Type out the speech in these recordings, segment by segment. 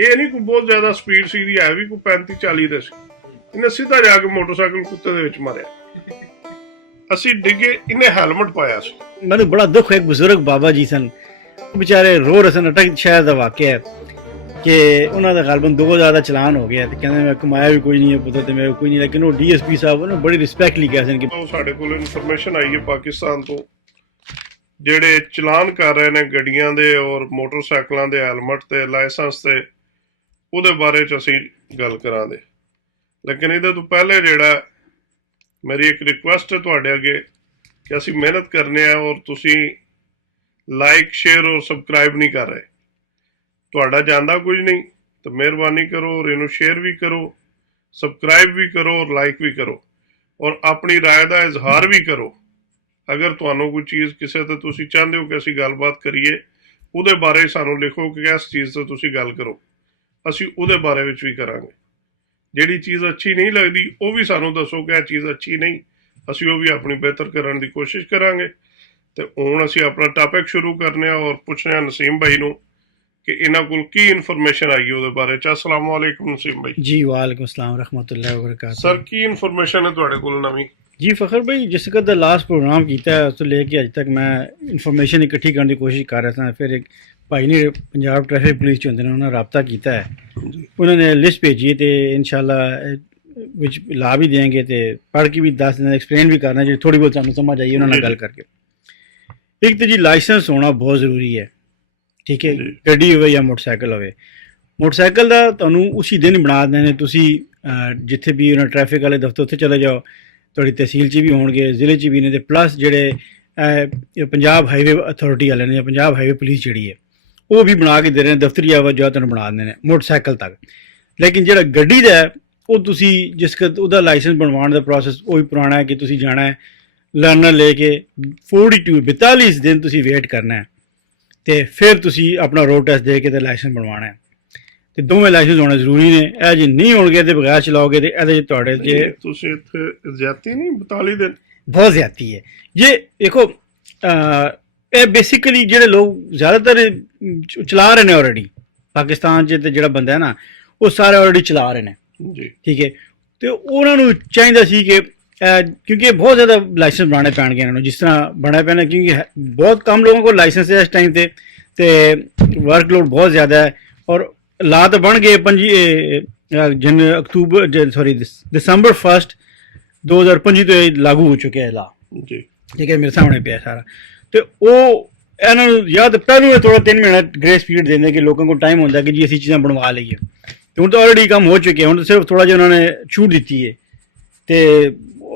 ਇਹ ਨਹੀਂ ਕੋਈ ਬਹੁਤ ਜ਼ਿਆਦਾ ਸਪੀਡ ਸੀ ਦੀ, ਹੈ ਵੀ ਕੋਈ 35-40 ਦੇ ਸੀ। ਇਹਨੇ ਸਿੱਧਾ ਜਾ ਕੇ ਮੋਟਰਸਾਈਕਲ ਕੁੱਤੇ ਦੇ ਵਿੱਚ ਮਾਰਿਆ। ਅਸੀਂ ਡਿੱਗੇ, ਇਹਨੇ ਹੈਲਮਟ ਪਾਇਆ ਸੀ। ਮੈਨੂੰ ਬੜਾ ਦੁੱਖ ਹੈ, ਇੱਕ ਬਜ਼ੁਰਗ ਬਾਬਾ ਜੀ ਸਨ, ਵਿਚਾਰੇ ਰੋ ਰਹੇ ਸਨ। ਅਟਕ ਸ਼ਹਿਰ ਦਾ ਵਾਕਿਆ ਹੈ ਕਿ ਉਹਨਾਂ ਦਾ ਗਲਬਨ 2000 ਦਾ ਚਲਾਨ ਹੋ ਗਿਆ ਤੇ ਕਹਿੰਦੇ ਮੈਂ ਕਮਾਇਆ ਵੀ ਕੋਈ ਨਹੀਂ ਹੈ ਪੁੱਤਰ ਤੇ ਮੇਰੇ ਕੋਈ ਨਹੀਂ, ਲੇਕਿਨ ਉਹ ਡੀਐਸਪੀ ਸਾਹਿਬ ਉਹਨੇ ਬੜੀ ਰਿਸਪੈਕਟਲੀ ਕਿਹਾ ਸੀ ਕਿ ਸਾਡੇ ਕੋਲ ਇਨਫੋਰਮੇਸ਼ਨ ਆਈ ਹੈ ਪਾਕਿਸਤਾਨ ਤੋਂ, ਜਿਹੜੇ ਚਲਾਨ ਕਰ ਰਹੇ ਨੇ ਗੱਡੀਆਂ ਦੇ ਔਰ ਮੋਟਰਸਾਈਕਲਾਂ ਦੇ ਹੈਲਮਟ ਤੇ ਲਾਇਸੈਂਸ ਤੇ, ਉਹਦੇ ਬਾਰੇ ਚ ਅਸੀਂ ਗੱਲ ਕਰਾਂਗੇ। ਲੇਕਿਨ ਇਹਦੇ ਤੋਂ ਪਹਿਲੇ ਜਿਹੜਾ ਮੇਰੀ ਇੱਕ ਰਿਕੁਐਸਟ ਹੈ ਤੁਹਾਡੇ ਅੱਗੇ ਕਿ ਅਸੀਂ ਮਿਹਨਤ ਕਰਨੇ ਆ ਔਰ ਤੁਸੀਂ ਲਾਈਕ ਸ਼ੇਅਰ ਔਰ ਸਬਸਕ੍ਰਾਈਬ ਨਹੀਂ ਕਰ ਰਹੇ। ਤੁਹਾਡਾ ਜਾਂਦਾ ਕੁਝ ਨਹੀਂ ਤਾਂ ਮਿਹਰਬਾਨੀ ਕਰੋ ਔਰ ਇਹਨੂੰ ਸ਼ੇਅਰ ਵੀ ਕਰੋ, ਸਬਸਕ੍ਰਾਈਬ ਵੀ ਕਰੋ ਔਰ ਲਾਈਕ ਵੀ ਕਰੋ ਔਰ ਆਪਣੀ ਰਾਏ ਦਾ ਇਜ਼ਹਾਰ ਵੀ ਕਰੋ। ਅਗਰ ਤੁਹਾਨੂੰ ਕੋਈ ਚੀਜ਼ ਕਿਸੇ ਤੇ ਤੁਸੀਂ ਚਾਹੁੰਦੇ ਹੋ ਕਿ ਅਸੀਂ ਗੱਲਬਾਤ ਕਰੀਏ, ਉਹਦੇ ਬਾਰੇ ਸਾਨੂੰ ਲਿਖੋ ਕਿ ਇਸ ਚੀਜ਼ ਤੇ ਤੁਸੀਂ ਗੱਲ ਕਰੋ, ਅਸੀਂ ਉਹਦੇ ਬਾਰੇ ਵਿੱਚ ਵੀ ਕਰਾਂਗੇ। ਜਿਹੜੀ ਚੀਜ਼ ਅੱਛੀ ਨਹੀਂ ਲੱਗਦੀ ਉਹ ਵੀ ਸਾਨੂੰ ਦੱਸੋ ਕਿ ਇਹ ਚੀਜ਼ ਅੱਛੀ ਨਹੀਂ, ਅਸੀਂ ਉਹ ਵੀ ਆਪਣੀ ਬਿਹਤਰ ਕਰਨ ਦੀ ਕੋਸ਼ਿਸ਼ ਕਰਾਂਗੇ। ਤੇ ਹੁਣ ਅਸੀਂ ਆਪਣਾ ਟਾਪਿਕ ਸ਼ੁਰੂ ਕਰਨੇ ਆ ਔਰ ਪੁੱਛਣੇ ਆ ਨਸੀਮ ਭਾਈ ਨੂੰ ਕਿ ਇਹਨਾਂ ਕੋਲ ਕੀ ਇਨਫੋਰਮੇਸ਼ਨ ਆਈ ਉਹਦੇ ਬਾਰੇ ਚ। अस्सलाम वालेकुम नसीम भाई। जी वालेकुम अस्सलाम रहमतुल्लाहि व बरकातहू। सर की इन्फॉर्मेशन है ਤੁਹਾਡੇ ਕੋਲ ਨਵੀਂ? जी फ़खर भाई, जिस कद लास्ट प्रोग्राम किया है उस तो लेके अज तक मैं इन्फॉर्मेशन इकट्ठी करने की कोशिश कर रहा था। फिर एक भाई ने पंजाब ट्रैफिक पुलिस होंगे ने उन्होंने रबता किया है, उन्होंने लिस्ट भेजी तो इंशाल्लाह ला भी देंगे तो पढ़ के भी दस देना, एक्सप्लेन भी करना जो थोड़ी बहुत सानू समझ आई उन्होंने गल करके। एक तो जी लाइसेंस होना बहुत ज़रूरी है, ठीक है, गड्डी हो या मोटरसाइकिल हो। मोटरसाइकिल का तुहानू उसी दिन बना देने, तुसी जिथे भी उन्होंने ट्रैफिक वाले दफ्तर उत्थे चले जाओ, थोड़ी तहसील च भी होंगे, जिले च भी ने, प्लस जेह्ड़े पंजाब हाईवे अथॉरिटी वाले ने या पंजाब हाईवे पुलिस जिहड़ी है वो भी बना के दे रहे हैं, दफ्तरी आवाजात तुहानू बना देने मोटरसाइकिल तक। लेकिन जेह्ड़ा गड्डी दा है वो तुसी जिस ओहदा लाइसेंस बनवाने दा प्रोसैस वो भी पुराना है कि तुसी जाना है लर्नर लेके 42 दिन तुसी वेट करना है तो फिर तुसी अपना रोड टेस्ट दे के लाइसेंस बनवाना है। ਤੇ ਦੋਵੇਂ ਲਾਇਸੈਂਸ ਹੋਣੇ ਜ਼ਰੂਰੀ ਨੇ। ਇਹ ਜੇ ਨਹੀਂ ਹੋਣਗੇ ਤੇ ਬਗੈਰ ਚਲਾਓਗੇ ਤੇ ਇਹਦੇ ਚ ਤੁਹਾਡੇ ਜੇ ਤੁਸੀਂ ਇੱਥੇ ਜ਼ਿਆਦਤੀ ਨਹੀਂ 42 ਦਿਨ ਬਹੁਤ ਜ਼ਿਆਦਤੀ ਹੈ। ਜੇ ਦੇਖੋ ਇਹ ਬੇਸਿਕਲੀ ਜਿਹੜੇ ਲੋਕ ਜ਼ਿਆਦਾਤਰ ਚਲਾ ਰਹੇ ਨੇ ਆਲਰੇਡੀ ਪਾਕਿਸਤਾਨ 'ਚ ਤੇ ਜਿਹੜਾ ਬੰਦਾ ਹੈ ਨਾ ਉਹ ਸਾਰੇ ਆਲਰੇਡੀ ਚਲਾ ਰਹੇ ਨੇ ਜੀ, ਠੀਕ ਹੈ। ਤੇ ਉਹਨਾਂ ਨੂੰ ਚਾਹੀਦਾ ਸੀ ਕਿ ਕਿਉਂਕਿ ਬਹੁਤ ਜ਼ਿਆਦਾ ਲਾਇਸੈਂਸ ਬਣਾਉਣੇ ਪੈਣਗੇ ਇਹਨਾਂ ਨੂੰ, ਜਿਸ ਤਰ੍ਹਾਂ ਬਣਾਏ ਪੈਣੇ, ਕਿਉਂਕਿ ਬਹੁਤ ਕਮ ਲੋਕਾਂ ਕੋਲ ਲਾਇਸੈਂਸ ਹੈ ਇਸ ਟਾਈਮ ਤੇ ਵਰਕਲੋਡ ਬਹੁਤ ਜ਼ਿਆਦਾ ਹੈ। ਔਰ ला तो बन गए दिसंबर 1 2025 तो लागू हो चुके हैं ला जी, ठीक है, मेरे सामने पे सारा। तो वो इन्होंने या तो पहलू थोड़ा 3 महीने ग्रेस पीरियड देने के लोगों को टाइम होता है कि जी असी चीज़ें बनवा लीए। तो हूँ तो ऑलरेडी काम हो चुके हैं, हूँ तो सिर्फ थोड़ा जो उन्होंने छूट दी है तो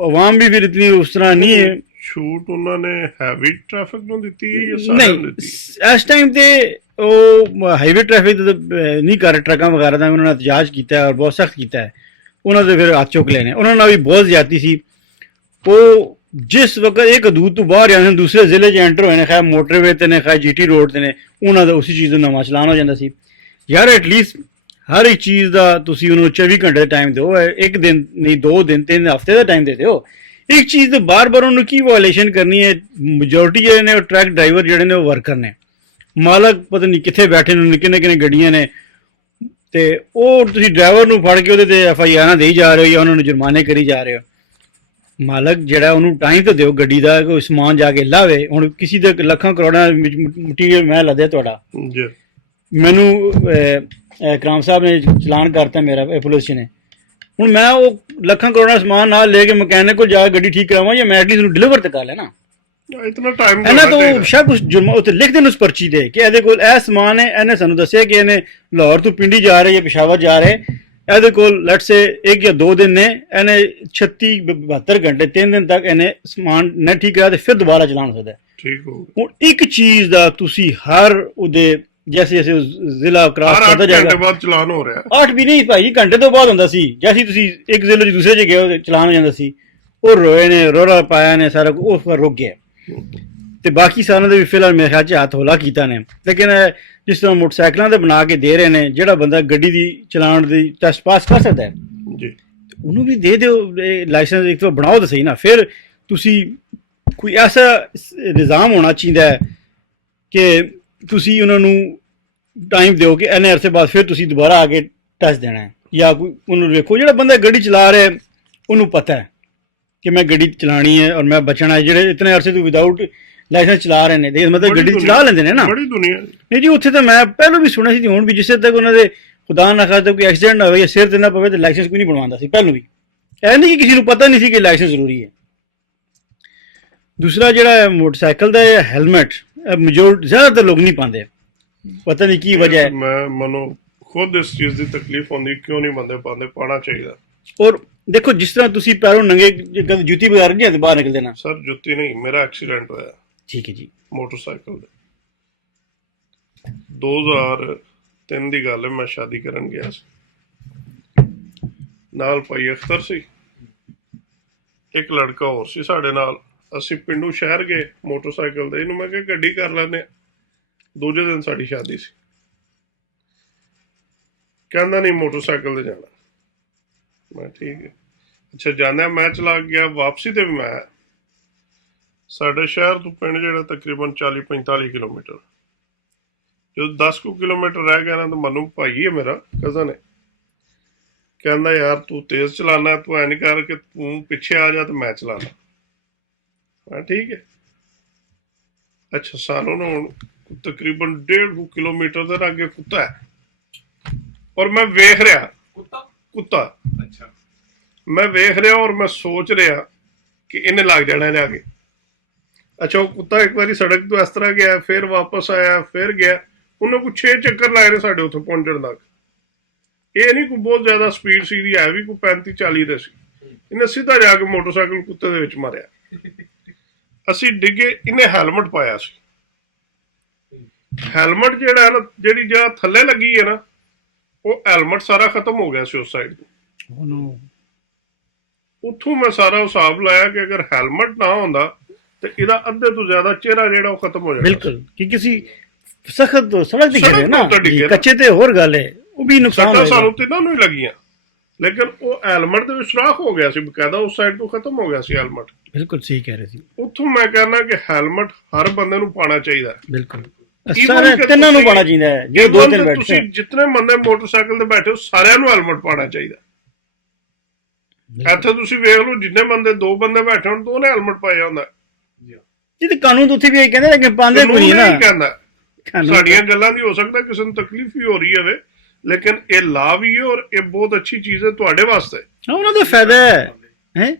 अवाम भी फिर इतनी उस तरह नहीं है। छूट उन्होंने हैवी ट्रैफिक ਨੂੰ ਦਿੱਤੀ ਹੈ ਜਾਂ ਸਾਰਿਆਂ ਨੂੰ ਦਿੱਤੀ? ਨਹੀਂ, ਇਸ ਟਾਈਮ ਤੇ ਉਹ ਹਾਈਵੇ ਟ੍ਰੈਫਿਕ ਨਹੀਂ ਕਰ ਟਰੱਕਾਂ ਵਗੈਰਾ ਦਾ ਉਹਨਾਂ ਨੇ ਇਤਜਾਜ ਕੀਤਾ ਹੈ ਔਰ ਬਹੁਤ ਸਖਤ ਕੀਤਾ ਹੈ। ਉਹਨਾਂ ਦੇ ਫਿਰ ਹੱਥ ਚੁੱਕ ਲਏ ਨੇ, ਉਹਨਾਂ ਨਾਲ ਵੀ ਬਹੁਤ ਜ਼ਿਆਦਤੀ ਸੀ। ਉਹ ਜਿਸ ਵਕਤ ਇੱਕ ਹਦੂਦ ਤੋਂ ਬਾਹਰ ਜਾਂਦੇ ਦੂਸਰੇ ਜ਼ਿਲ੍ਹੇ 'ਚ ਐਂਟਰ ਹੋਏ ਨੇ, ਖੈਰ ਮੋਟਰਵੇ ਤੇ ਨੇ, ਖੈਰ ਜੀਟੀ ਰੋਡ ਤੇ ਨੇ, ਉਹਨਾਂ ਦਾ ਉਸੇ ਚੀਜ਼ ਨੂੰ ਨਵਾਂ ਚਲਾਨ ਹੋ ਜਾਂਦਾ ਸੀ। ਯਾਰ ਐਟਲੀਸਟ ਹਰ ਇੱਕ ਚੀਜ਼ ਦਾ ਤੁਸੀਂ ਉਹਨੂੰ 24 ਘੰਟੇ ਦਾ ਟਾਈਮ ਦਿਓ, ਇੱਕ ਦਿਨ ਨਹੀਂ 2 ਦਿਨ 3 ਹਫ਼ਤੇ ਦਾ ਟਾਈਮ ਦੇ ਦਿਓ। ਇੱਕ ਚੀਜ਼ ਤੇ ਬਾਰ-ਬਾਰ ਉਹਨੂੰ ਕੀ ਵਾਇਲੇਸ਼ਨ ਕਰਨੀ ਹੈ। ਮੈਜੋਰਟੀ ਜਿਹੜੇ ਨੇ ਉਹ ਟਰੱਕ ਡਰਾਈਵਰ ਜਿਹੜੇ ਨੇ ਉਹ ਵਰਕਰ ਨੇ, ਮਾਲਕ ਪਤਾ ਨਹੀਂ ਕਿੱਥੇ ਬੈਠੇ ਨੇ, ਕਿੰਨੇ ਗੱਡੀਆਂ ਨੇ, ਤੇ ਉਹ ਤੁਸੀਂ ਡਰਾਈਵਰ ਨੂੰ ਫੜ ਕੇ ਉਹਦੇ ਤੇ FIR ਨਾ ਦੇਈ ਜਾ ਰਹੇ ਹੋ ਜਾਂ ਉਹਨਾਂ ਨੂੰ ਜੁਰਮਾਨੇ ਕਰੀ ਜਾ ਰਹੇ ਹੋ। ਮਾਲਕ ਜਿਹੜਾ ਉਹਨੂੰ ਟਾਈਮ ਤਾਂ ਦਿਓ ਗੱਡੀ ਦਾ, ਕੋਈ ਸਮਾਨ ਜਾ ਕੇ ਲਾਵੇ। ਹੁਣ ਕਿਸੇ ਦੇ ਲੱਖਾਂ ਕਰੋੜਾਂ ਮਟੀਰੀਅਲ ਮੈਂ ਲੱਦਿਆ ਤੁਹਾਡਾ, ਮੈਨੂੰ ਕਰਾਮ ਸਾਹਿਬ ਨੇ ਚਲਾਨ ਕਰਤਾ ਮੇਰਾ ਪੁਲਿਸ ਨੇ, ਹੁਣ ਮੈਂ ਉਹ ਲੱਖਾਂ ਕਰੋੜਾਂ ਸਮਾਨ ਨਾਲ ਲੈ ਕੇ ਮਕੈਨਿਕ ਕੋਲ ਜਾ ਕੇ ਗੱਡੀ ਠੀਕ ਕਰਾਵਾਂ ਜਾਂ ਮੈਂ ਐਟਲੀਸਟ ਉਹਨੂੰ ਡਿਲੀਵਰ ਤਾਂ ਕਰ ਲੈਣਾ। ਇਤਨਾ ਟਾਈਮ ਇਹਨਾਂ ਤੋਂ ਸ਼ਾਇਦ ਕੁਛ ਜੁਰਮਾ ਉੱਤੇ ਲਿਖ ਦੇਣ ਉਸ ਪਰਚੀ ਦੇ ਕਿ ਇਹਦੇ ਕੋਲ ਇਹ ਸਮਾਨ ਹੈ, ਇਹਨੇ ਸਾਨੂੰ ਦੱਸਿਆ ਕਿ ਇਹਨੇ ਲਾਹੌਰ ਤੋਂ ਪਿੰਡੀ ਜਾ ਰਹੇ ਜਾਂ ਪਿਸ਼ਾਵਰ ਜਾ ਰਹੇ, ਇਹਦੇ ਕੋਲ ਲੈਟਸ ਸੇ 1 ਜਾਂ 2 ਦਿਨ ਨੇ, ਇਹਨੇ 36-72 ਘੰਟੇ 3 ਦਿਨ ਤੱਕ ਇਹਨੇ ਸਮਾਨ ਨਹੀਂ ਠੀਕ ਕਰਾ ਤੇ ਫਿਰ ਦੁਬਾਰਾ ਚਲਾਉਣ ਹੋ ਸਕਦਾ। ਠੀਕ ਹੋ ਹੁਣ ਇੱਕ ਚੀਜ਼ ਦਾ ਤੁਸੀਂ ਹਰ ਉਹਦੇ जैसे जैसे जिला क्रॉस करता जाएगा, घंटे बाद चलान हो रहा है। 8 भी नहीं भाई, घंटे तो बाद ਹੁੰਦਾ ਸੀ। जैसे ਤੁਸੀਂ ਇੱਕ ਜ਼ਿਲ੍ਹੇ ਤੋਂ ਦੂਸਰੇ 'ਚ ਗਏ ਚਲਾਨ ਹੋ ਜਾਂਦਾ ਸੀ। ਉਹ ਰੋਏ ਨੇ, ਰੋਲਾ ਪਾਇਆ ਨੇ, ਸਾਰਾ ਉਹ ਫਿਰ ਰੁਕ ਗਿਆ। ਤੇ ਬਾਕੀ ਸਾਰਿਆਂ ਦੇ ਵੀ ਫਿਲਹਾਲ ਮੇਰੇ ਖਿਆਲ 'ਚ ਹੱਥ ਹੌਲਾ ਕੀਤਾ ਨੇ। ਲੇਕਿਨ ਜਿਸ ਤਰ੍ਹਾਂ ਮੋਟਰਸਾਈਕਲਾਂ ਦੇ ਬਣਾ ਕੇ ਦੇ ਰਹੇ ਨੇ, ਜਿਹੜਾ ਬੰਦਾ ਗੱਡੀ ਦੀ ਚਲਾਉਣ ਦੀ ਟੈਸਟ ਪਾਸ ਕਰ ਸਕਦਾ ਹੈ ਜੀ, ਉਹਨੂੰ ਵੀ ਦੇ ਦਿਓ ਲਾਇਸੈਂਸ। ਇੱਕ ਤਾਂ ਬਣਾਓ ਤਾਂ ਸਹੀ ਨਾ। ਫਿਰ ਤੁਸੀਂ ਕੋਈ ਐਸਾ ਨਿਜ਼ਾਮ ਹੋਣਾ ਚਾਹੀਦਾ ਹੈ ਕਿ ਤੁਸੀਂ ਉਹਨਾਂ ਨੂੰ ਟਾਈਮ ਦਿਓ ਕਿ ਇੰਨੇ ਅਰਸੇ ਬਾਅਦ ਫਿਰ ਤੁਸੀਂ ਦੁਬਾਰਾ ਆ ਕੇ ਟੈਸਟ ਦੇਣਾ ਹੈ, ਜਾਂ ਕੋਈ ਉਹਨੂੰ ਵੇਖੋ ਜਿਹੜਾ ਬੰਦਾ ਗੱਡੀ ਚਲਾ ਰਿਹਾ ਹੈ, ਉਹਨੂੰ ਪਤਾ ਹੈ ਕਿ ਮੈਂ ਗੱਡੀ ਚਲਾਣੀ ਹੈ ਔਰ ਮੈਂ ਬਚਣਾ ਹੈ। ਜਿਹੜੇ ਇਤਨੇ ਅਰਸੇ ਤੋਂ ਵਿਦਆਊਟ ਲਾਇਸੈਂਸ ਚਲਾ ਰਹੇ ਨੇ, ਦੇ ਮਤਲਬ ਗੱਡੀ ਚਲਾ ਲੈਂਦੇ ਨੇ ਨਾ, ਬੜੀ ਦੁਨੀਆ ਨਹੀਂ ਜੀ। ਉੱਥੇ ਤਾਂ ਮੈਂ ਪਹਿਲਾਂ ਵੀ ਸੁਣਿਆ ਸੀ ਤੇ ਹੁਣ ਵੀ, ਜਿਸੇ ਤੱਕ ਉਹਨਾਂ ਦੇ ਖੁਦਾ ਨਾ ਖਾਸਤਾ ਕੋਈ ਐਕਸੀਡੈਂਟ ਨਾ ਹੋਵੇ ਜਾਂ ਸਿਰ ਤੇ ਨਾ ਪਵੇ, ਤੇ ਲਾਇਸੈਂਸ ਕੋਈ ਨਹੀਂ ਬਣਵਾਉਂਦਾ ਸੀ ਪਹਿਲਾਂ ਵੀ। ਇਹ ਨਹੀਂ ਕਿ ਕਿਸੇ ਨੂੰ ਪਤਾ ਨਹੀਂ ਸੀ ਕਿ ਲਾਇਸੈਂਸ ਜ਼ਰੂਰੀ ਹੈ। ਦੂਸਰਾ ਜਿਹੜਾ ਮੋਟਰਸਾਈਕਲ ਦਾ ਹੈਲਮਟ, ਜ਼ਿਆਦਾਤਰ ਲੋਕ ਨਹੀਂ ਪਾਉਂਦੇ, ਪਤਾ ਨਹੀਂ ਕੀ ਵਜ੍ਹਾ ਹੈ। ਮੈਨੂੰ ਖੁਦ ਇਸ ਚੀਜ਼ ਦੀ ਤਕਲੀਫ ਹੁੰਦੀ, ਕਿਉਂ ਨਹੀਂ ਬੰਦੇ ਪਾਉਂਦੇ, ਪਾਉਣਾ ਚਾਹੀਦਾ। ਔਰ ਦੇਖੋ ਜਿਸ ਤਰ੍ਹਾਂ ਤੁਸੀਂ ਪੈਰੋਂ ਨੰਗੇ ਜੁੱਤੀ ਵਗੈਰਾ ਨਹੀਂ ਹੱਥ ਬਾਹਰ ਨਿਕਲਦੇ ਨਾ। ਸਰ ਜੁੱਤੀ ਨਹੀਂ, ਮੇਰਾ ਐਕਸੀਡੈਂਟ ਹੋਇਆ, ਠੀਕ ਹੈ ਜੀ, ਮੋਟਰਸਾਈਕਲ ਦੇ 2003 ਦੀ ਗੱਲ ਹੈ। ਮੈਂ ਸ਼ਾਦੀ ਕਰਨ ਗਿਆ ਸੀ, ਨਾਲ ਭਾਈ ਅਖਤਰ ਸੀ, ਇੱਕ ਲੜਕਾ ਹੋਰ ਸੀ ਸਾਡੇ ਨਾਲ। ਅਸੀਂ ਪਿੰਡੂ ਸ਼ਹਿਰ ਗਏ ਮੋਟਰਸਾਈਕਲ ਤੇ, ਇਹਨੂੰ ਮੈਂ ਕਿਹਾ ਗੱਡੀ ਕਰ ਲੈਂਦੇ ਹਾਂ। ਦੂਜੇ ਦਿਨ ਸਾਡੀ ਸ਼ਾਦੀ ਸੀ, ਕਹਿੰਦਾ ਨਹੀਂ ਮੋਟਰਸਾਈਕਲ ਤੇ ਜਾਣਾ। ਮੈਂ ਠੀਕ ਹੈ, ਅੱਛਾ ਜਾਣਾ। ਮੈਂ ਚਲਾ ਗਿਆ, ਵਾਪਸੀ ਤੇ ਵੀ ਮੈਂ। ਸਾਡੇ ਸ਼ਹਿਰ ਤੋਂ ਪਿੰਡ ਜਿਹੜਾ ਤਕਰੀਬਨ 40-45 ਕਿਲੋਮੀਟਰ, ਜਦੋਂ 10 ਕਿਲੋਮੀਟਰ ਰਹਿ ਗਿਆ ਨਾ, ਤਾਂ ਮੈਨੂੰ ਭਾਈ ਹੈ ਮੇਰਾ ਕਜ਼ਨ ਹੈ, ਕਹਿੰਦਾ ਯਾਰ ਤੂੰ ਤੇਜ਼ ਚਲਾਣਾ, ਤੂੰ ਐ ਨਹੀਂ ਕਰ ਕਿ ਤੂੰ ਪਿੱਛੇ ਆ ਜਾ ਤੇ ਮੈਂ ਚਲਾਣਾ। ਮੈਂ ਠੀਕ ਹੈ। ਅੱਛਾ ਸਾਨੂੰ ਨਾ ਹੁਣ ਤਕਰੀਬਨ 1.5 ਕਿਲੋਮੀਟਰ ਦੇ ਅੱਗੇ ਕੁੱਤਾ ਹੈ, ਔਰ ਮੈਂ ਵੇਖ ਰਿਹਾ ਕੁੱਤਾ। ਅੱਛਾ, ਮੈਂ ਵੇਖ ਰਿਹਾ ਔਰ ਮੈਂ ਸੋਚ ਰਿਹਾ ਕਿ ਇਹਨੇ ਲੱਗ ਜਾਣਾ ਜਾ ਕੇ। ਅੱਛਾ ਉਹ ਕੁੱਤਾ ਇੱਕ ਵਾਰੀ ਸੜਕ ਤੋਂ ਇਸ ਤਰ੍ਹਾਂ ਗਿਆ, ਫਿਰ ਵਾਪਸ ਆਇਆ, ਫਿਰ ਗਿਆ। ਉਹਨੇ ਕੋਈ 6 ਚੱਕਰ ਲਾਏ ਨੇ ਸਾਡੇ ਉੱਥੇ ਪਹੁੰਚਣ ਤੱਕ। ਇਹ ਨਹੀਂ ਕੋਈ ਬਹੁਤ ਜ਼ਿਆਦਾ ਸਪੀਡ ਸੀ ਦੀ, ਹੈ ਵੀ ਕੋਈ 35-40 ਦੇ ਸੀ। ਇਹਨੇ ਸਿੱਧਾ ਜਾ ਕੇ ਮੋਟਰਸਾਈਕਲ ਕੁੱਤੇ ਦੇ ਵਿੱਚ ਮਾਰਿਆ। ਅਸੀਂ ਡਿੱਗੇ, ਇਹਨੇ ਹੈਲਮਟ ਪਾਇਆ ਸੀ। ਹੈਲਮਟ ਜਿਹੜਾ ਨਾ, ਜਿਹੜੀ ਜਗ੍ਹਾ ਥੱਲੇ ਲੱਗੀ ਹੈ ਨਾ, ਉਹ ਹੈਲਮਟ ਸਾਰਾ ਖਤਮ ਹੋ ਗਿਆ ਸੀ ਉਸ ਸਾਈਡ ਤੋਂ। ਉੱਥੋਂ ਮੈਂ ਸਾਰਾ ਹਿਸਾਬ ਲਾਇਆ ਕਿ ਅਗਰ ਹੈਲਮਟ ਨਾ ਹੁੰਦਾ ਤੇ ਇਹਦਾ ਅੱਧੇ ਤੋਂ ਜ਼ਿਆਦਾ ਚਿਹਰਾ ਜਿਹੜਾ ਉਹ ਖਤਮ ਹੋ ਜਾਣਾ। ਬਿਲਕੁਲ, ਕਿ ਕਿਸੇ ਸਖਤ ਤੋਂ ਸੜਕ ਤੇ ਗਿਰੇ ਨਾ, ਡਿੱਗੇ ਕੱਚੇ ਤੇ ਹੋਰ ਗੱਲ ਹੈ, ਉਹ ਵੀ ਨੁਕਸਾਨ ਹੋਇਆ। ਸਾਨੂੰ ਤਿੰਨਾਂ ਨੂੰ ਹੀ ਲੱਗੀਆਂ, ਲੇਕਿਨ ਉਹ ਹੈਲਮਟ ਦੇ ਵਿੱਚ ਸੁਰਾਖ ਹੋ ਗਿਆ ਸੀ ਬਕਾਇਦਾ, ਉਸ ਸਾਈਡ ਤੋਂ ਖਤਮ ਹੋ ਗਿਆ ਸੀ ਹੈਲਮਟ। ਬਿਲਕੁਲ ਸਹੀ ਕਹਿ ਰਹੇ ਸੀ। ਉੱਥੋਂ ਮੈਂ ਕਹਿੰਦਾ ਕਿ ਹੈਲਮਟ ਹਰ ਬੰਦੇ ਨੂੰ ਪਾਉਣਾ ਚਾਹੀਦਾ। ਬਿਲਕੁਲ, ਸਾਰੇ ਤਿੰਨਾਂ ਨੂੰ ਪਾਉਣਾ ਚਾਹੀਦਾ ਹੈ। ਜੇ ਦੋ ਤਿੰਨ ਬੈਠੇ, ਤੁਸੀਂ ਜਿਤਨੇ ਬੰਦੇ ਮੋਟਰਸਾਈਕਲ ਤੇ ਬੈਠੇ ਹੋ, ਸਾਰਿਆਂ ਨੂੰ ਹੈਲਮਟ ਪਾਉਣਾ ਚਾਹੀਦਾ। ਇੱਥੇ ਤੁਸੀਂ ਵੇਖ ਲਓ, ਜਿੰਨੇ ਬੰਦੇ 2 ਬੰਦੇ ਬੈਠੇ ਹੋਣ, 2 ਨੇ ਹੈਲਮਟ ਪਾਇਆ ਹੁੰਦਾ। ਜੀ ਤੇ ਕਾਨੂੰਨ ਉੱਥੇ ਵੀ ਇਹ ਕਹਿੰਦੇ ਨੇ ਕਿ ਪਾਉਂਦੇ ਕੋਈ ਨਹੀਂ ਨਾ। ਕਹਿੰਦਾ ਸਾਡੀਆਂ ਗੱਲਾਂ ਦੀ ਹੋ ਸਕਦਾ ਕਿਸੇ ਨੂੰ ਤਕਲੀਫ ਵੀ ਹੋ ਰਹੀ ਹੋਵੇ, ਲੇਕਿਨ ਇਹ ਲਾ ਵੀ ਹੈ ਔਰ ਇਹ ਬਹੁਤ ਅੱਛੀ ਚੀਜ਼ ਹੈ ਤੁਹਾਡੇ ਵਾਸਤੇ। ਉਹਨਾਂ ਦਾ ਫਾਇਦਾ ਹੈ।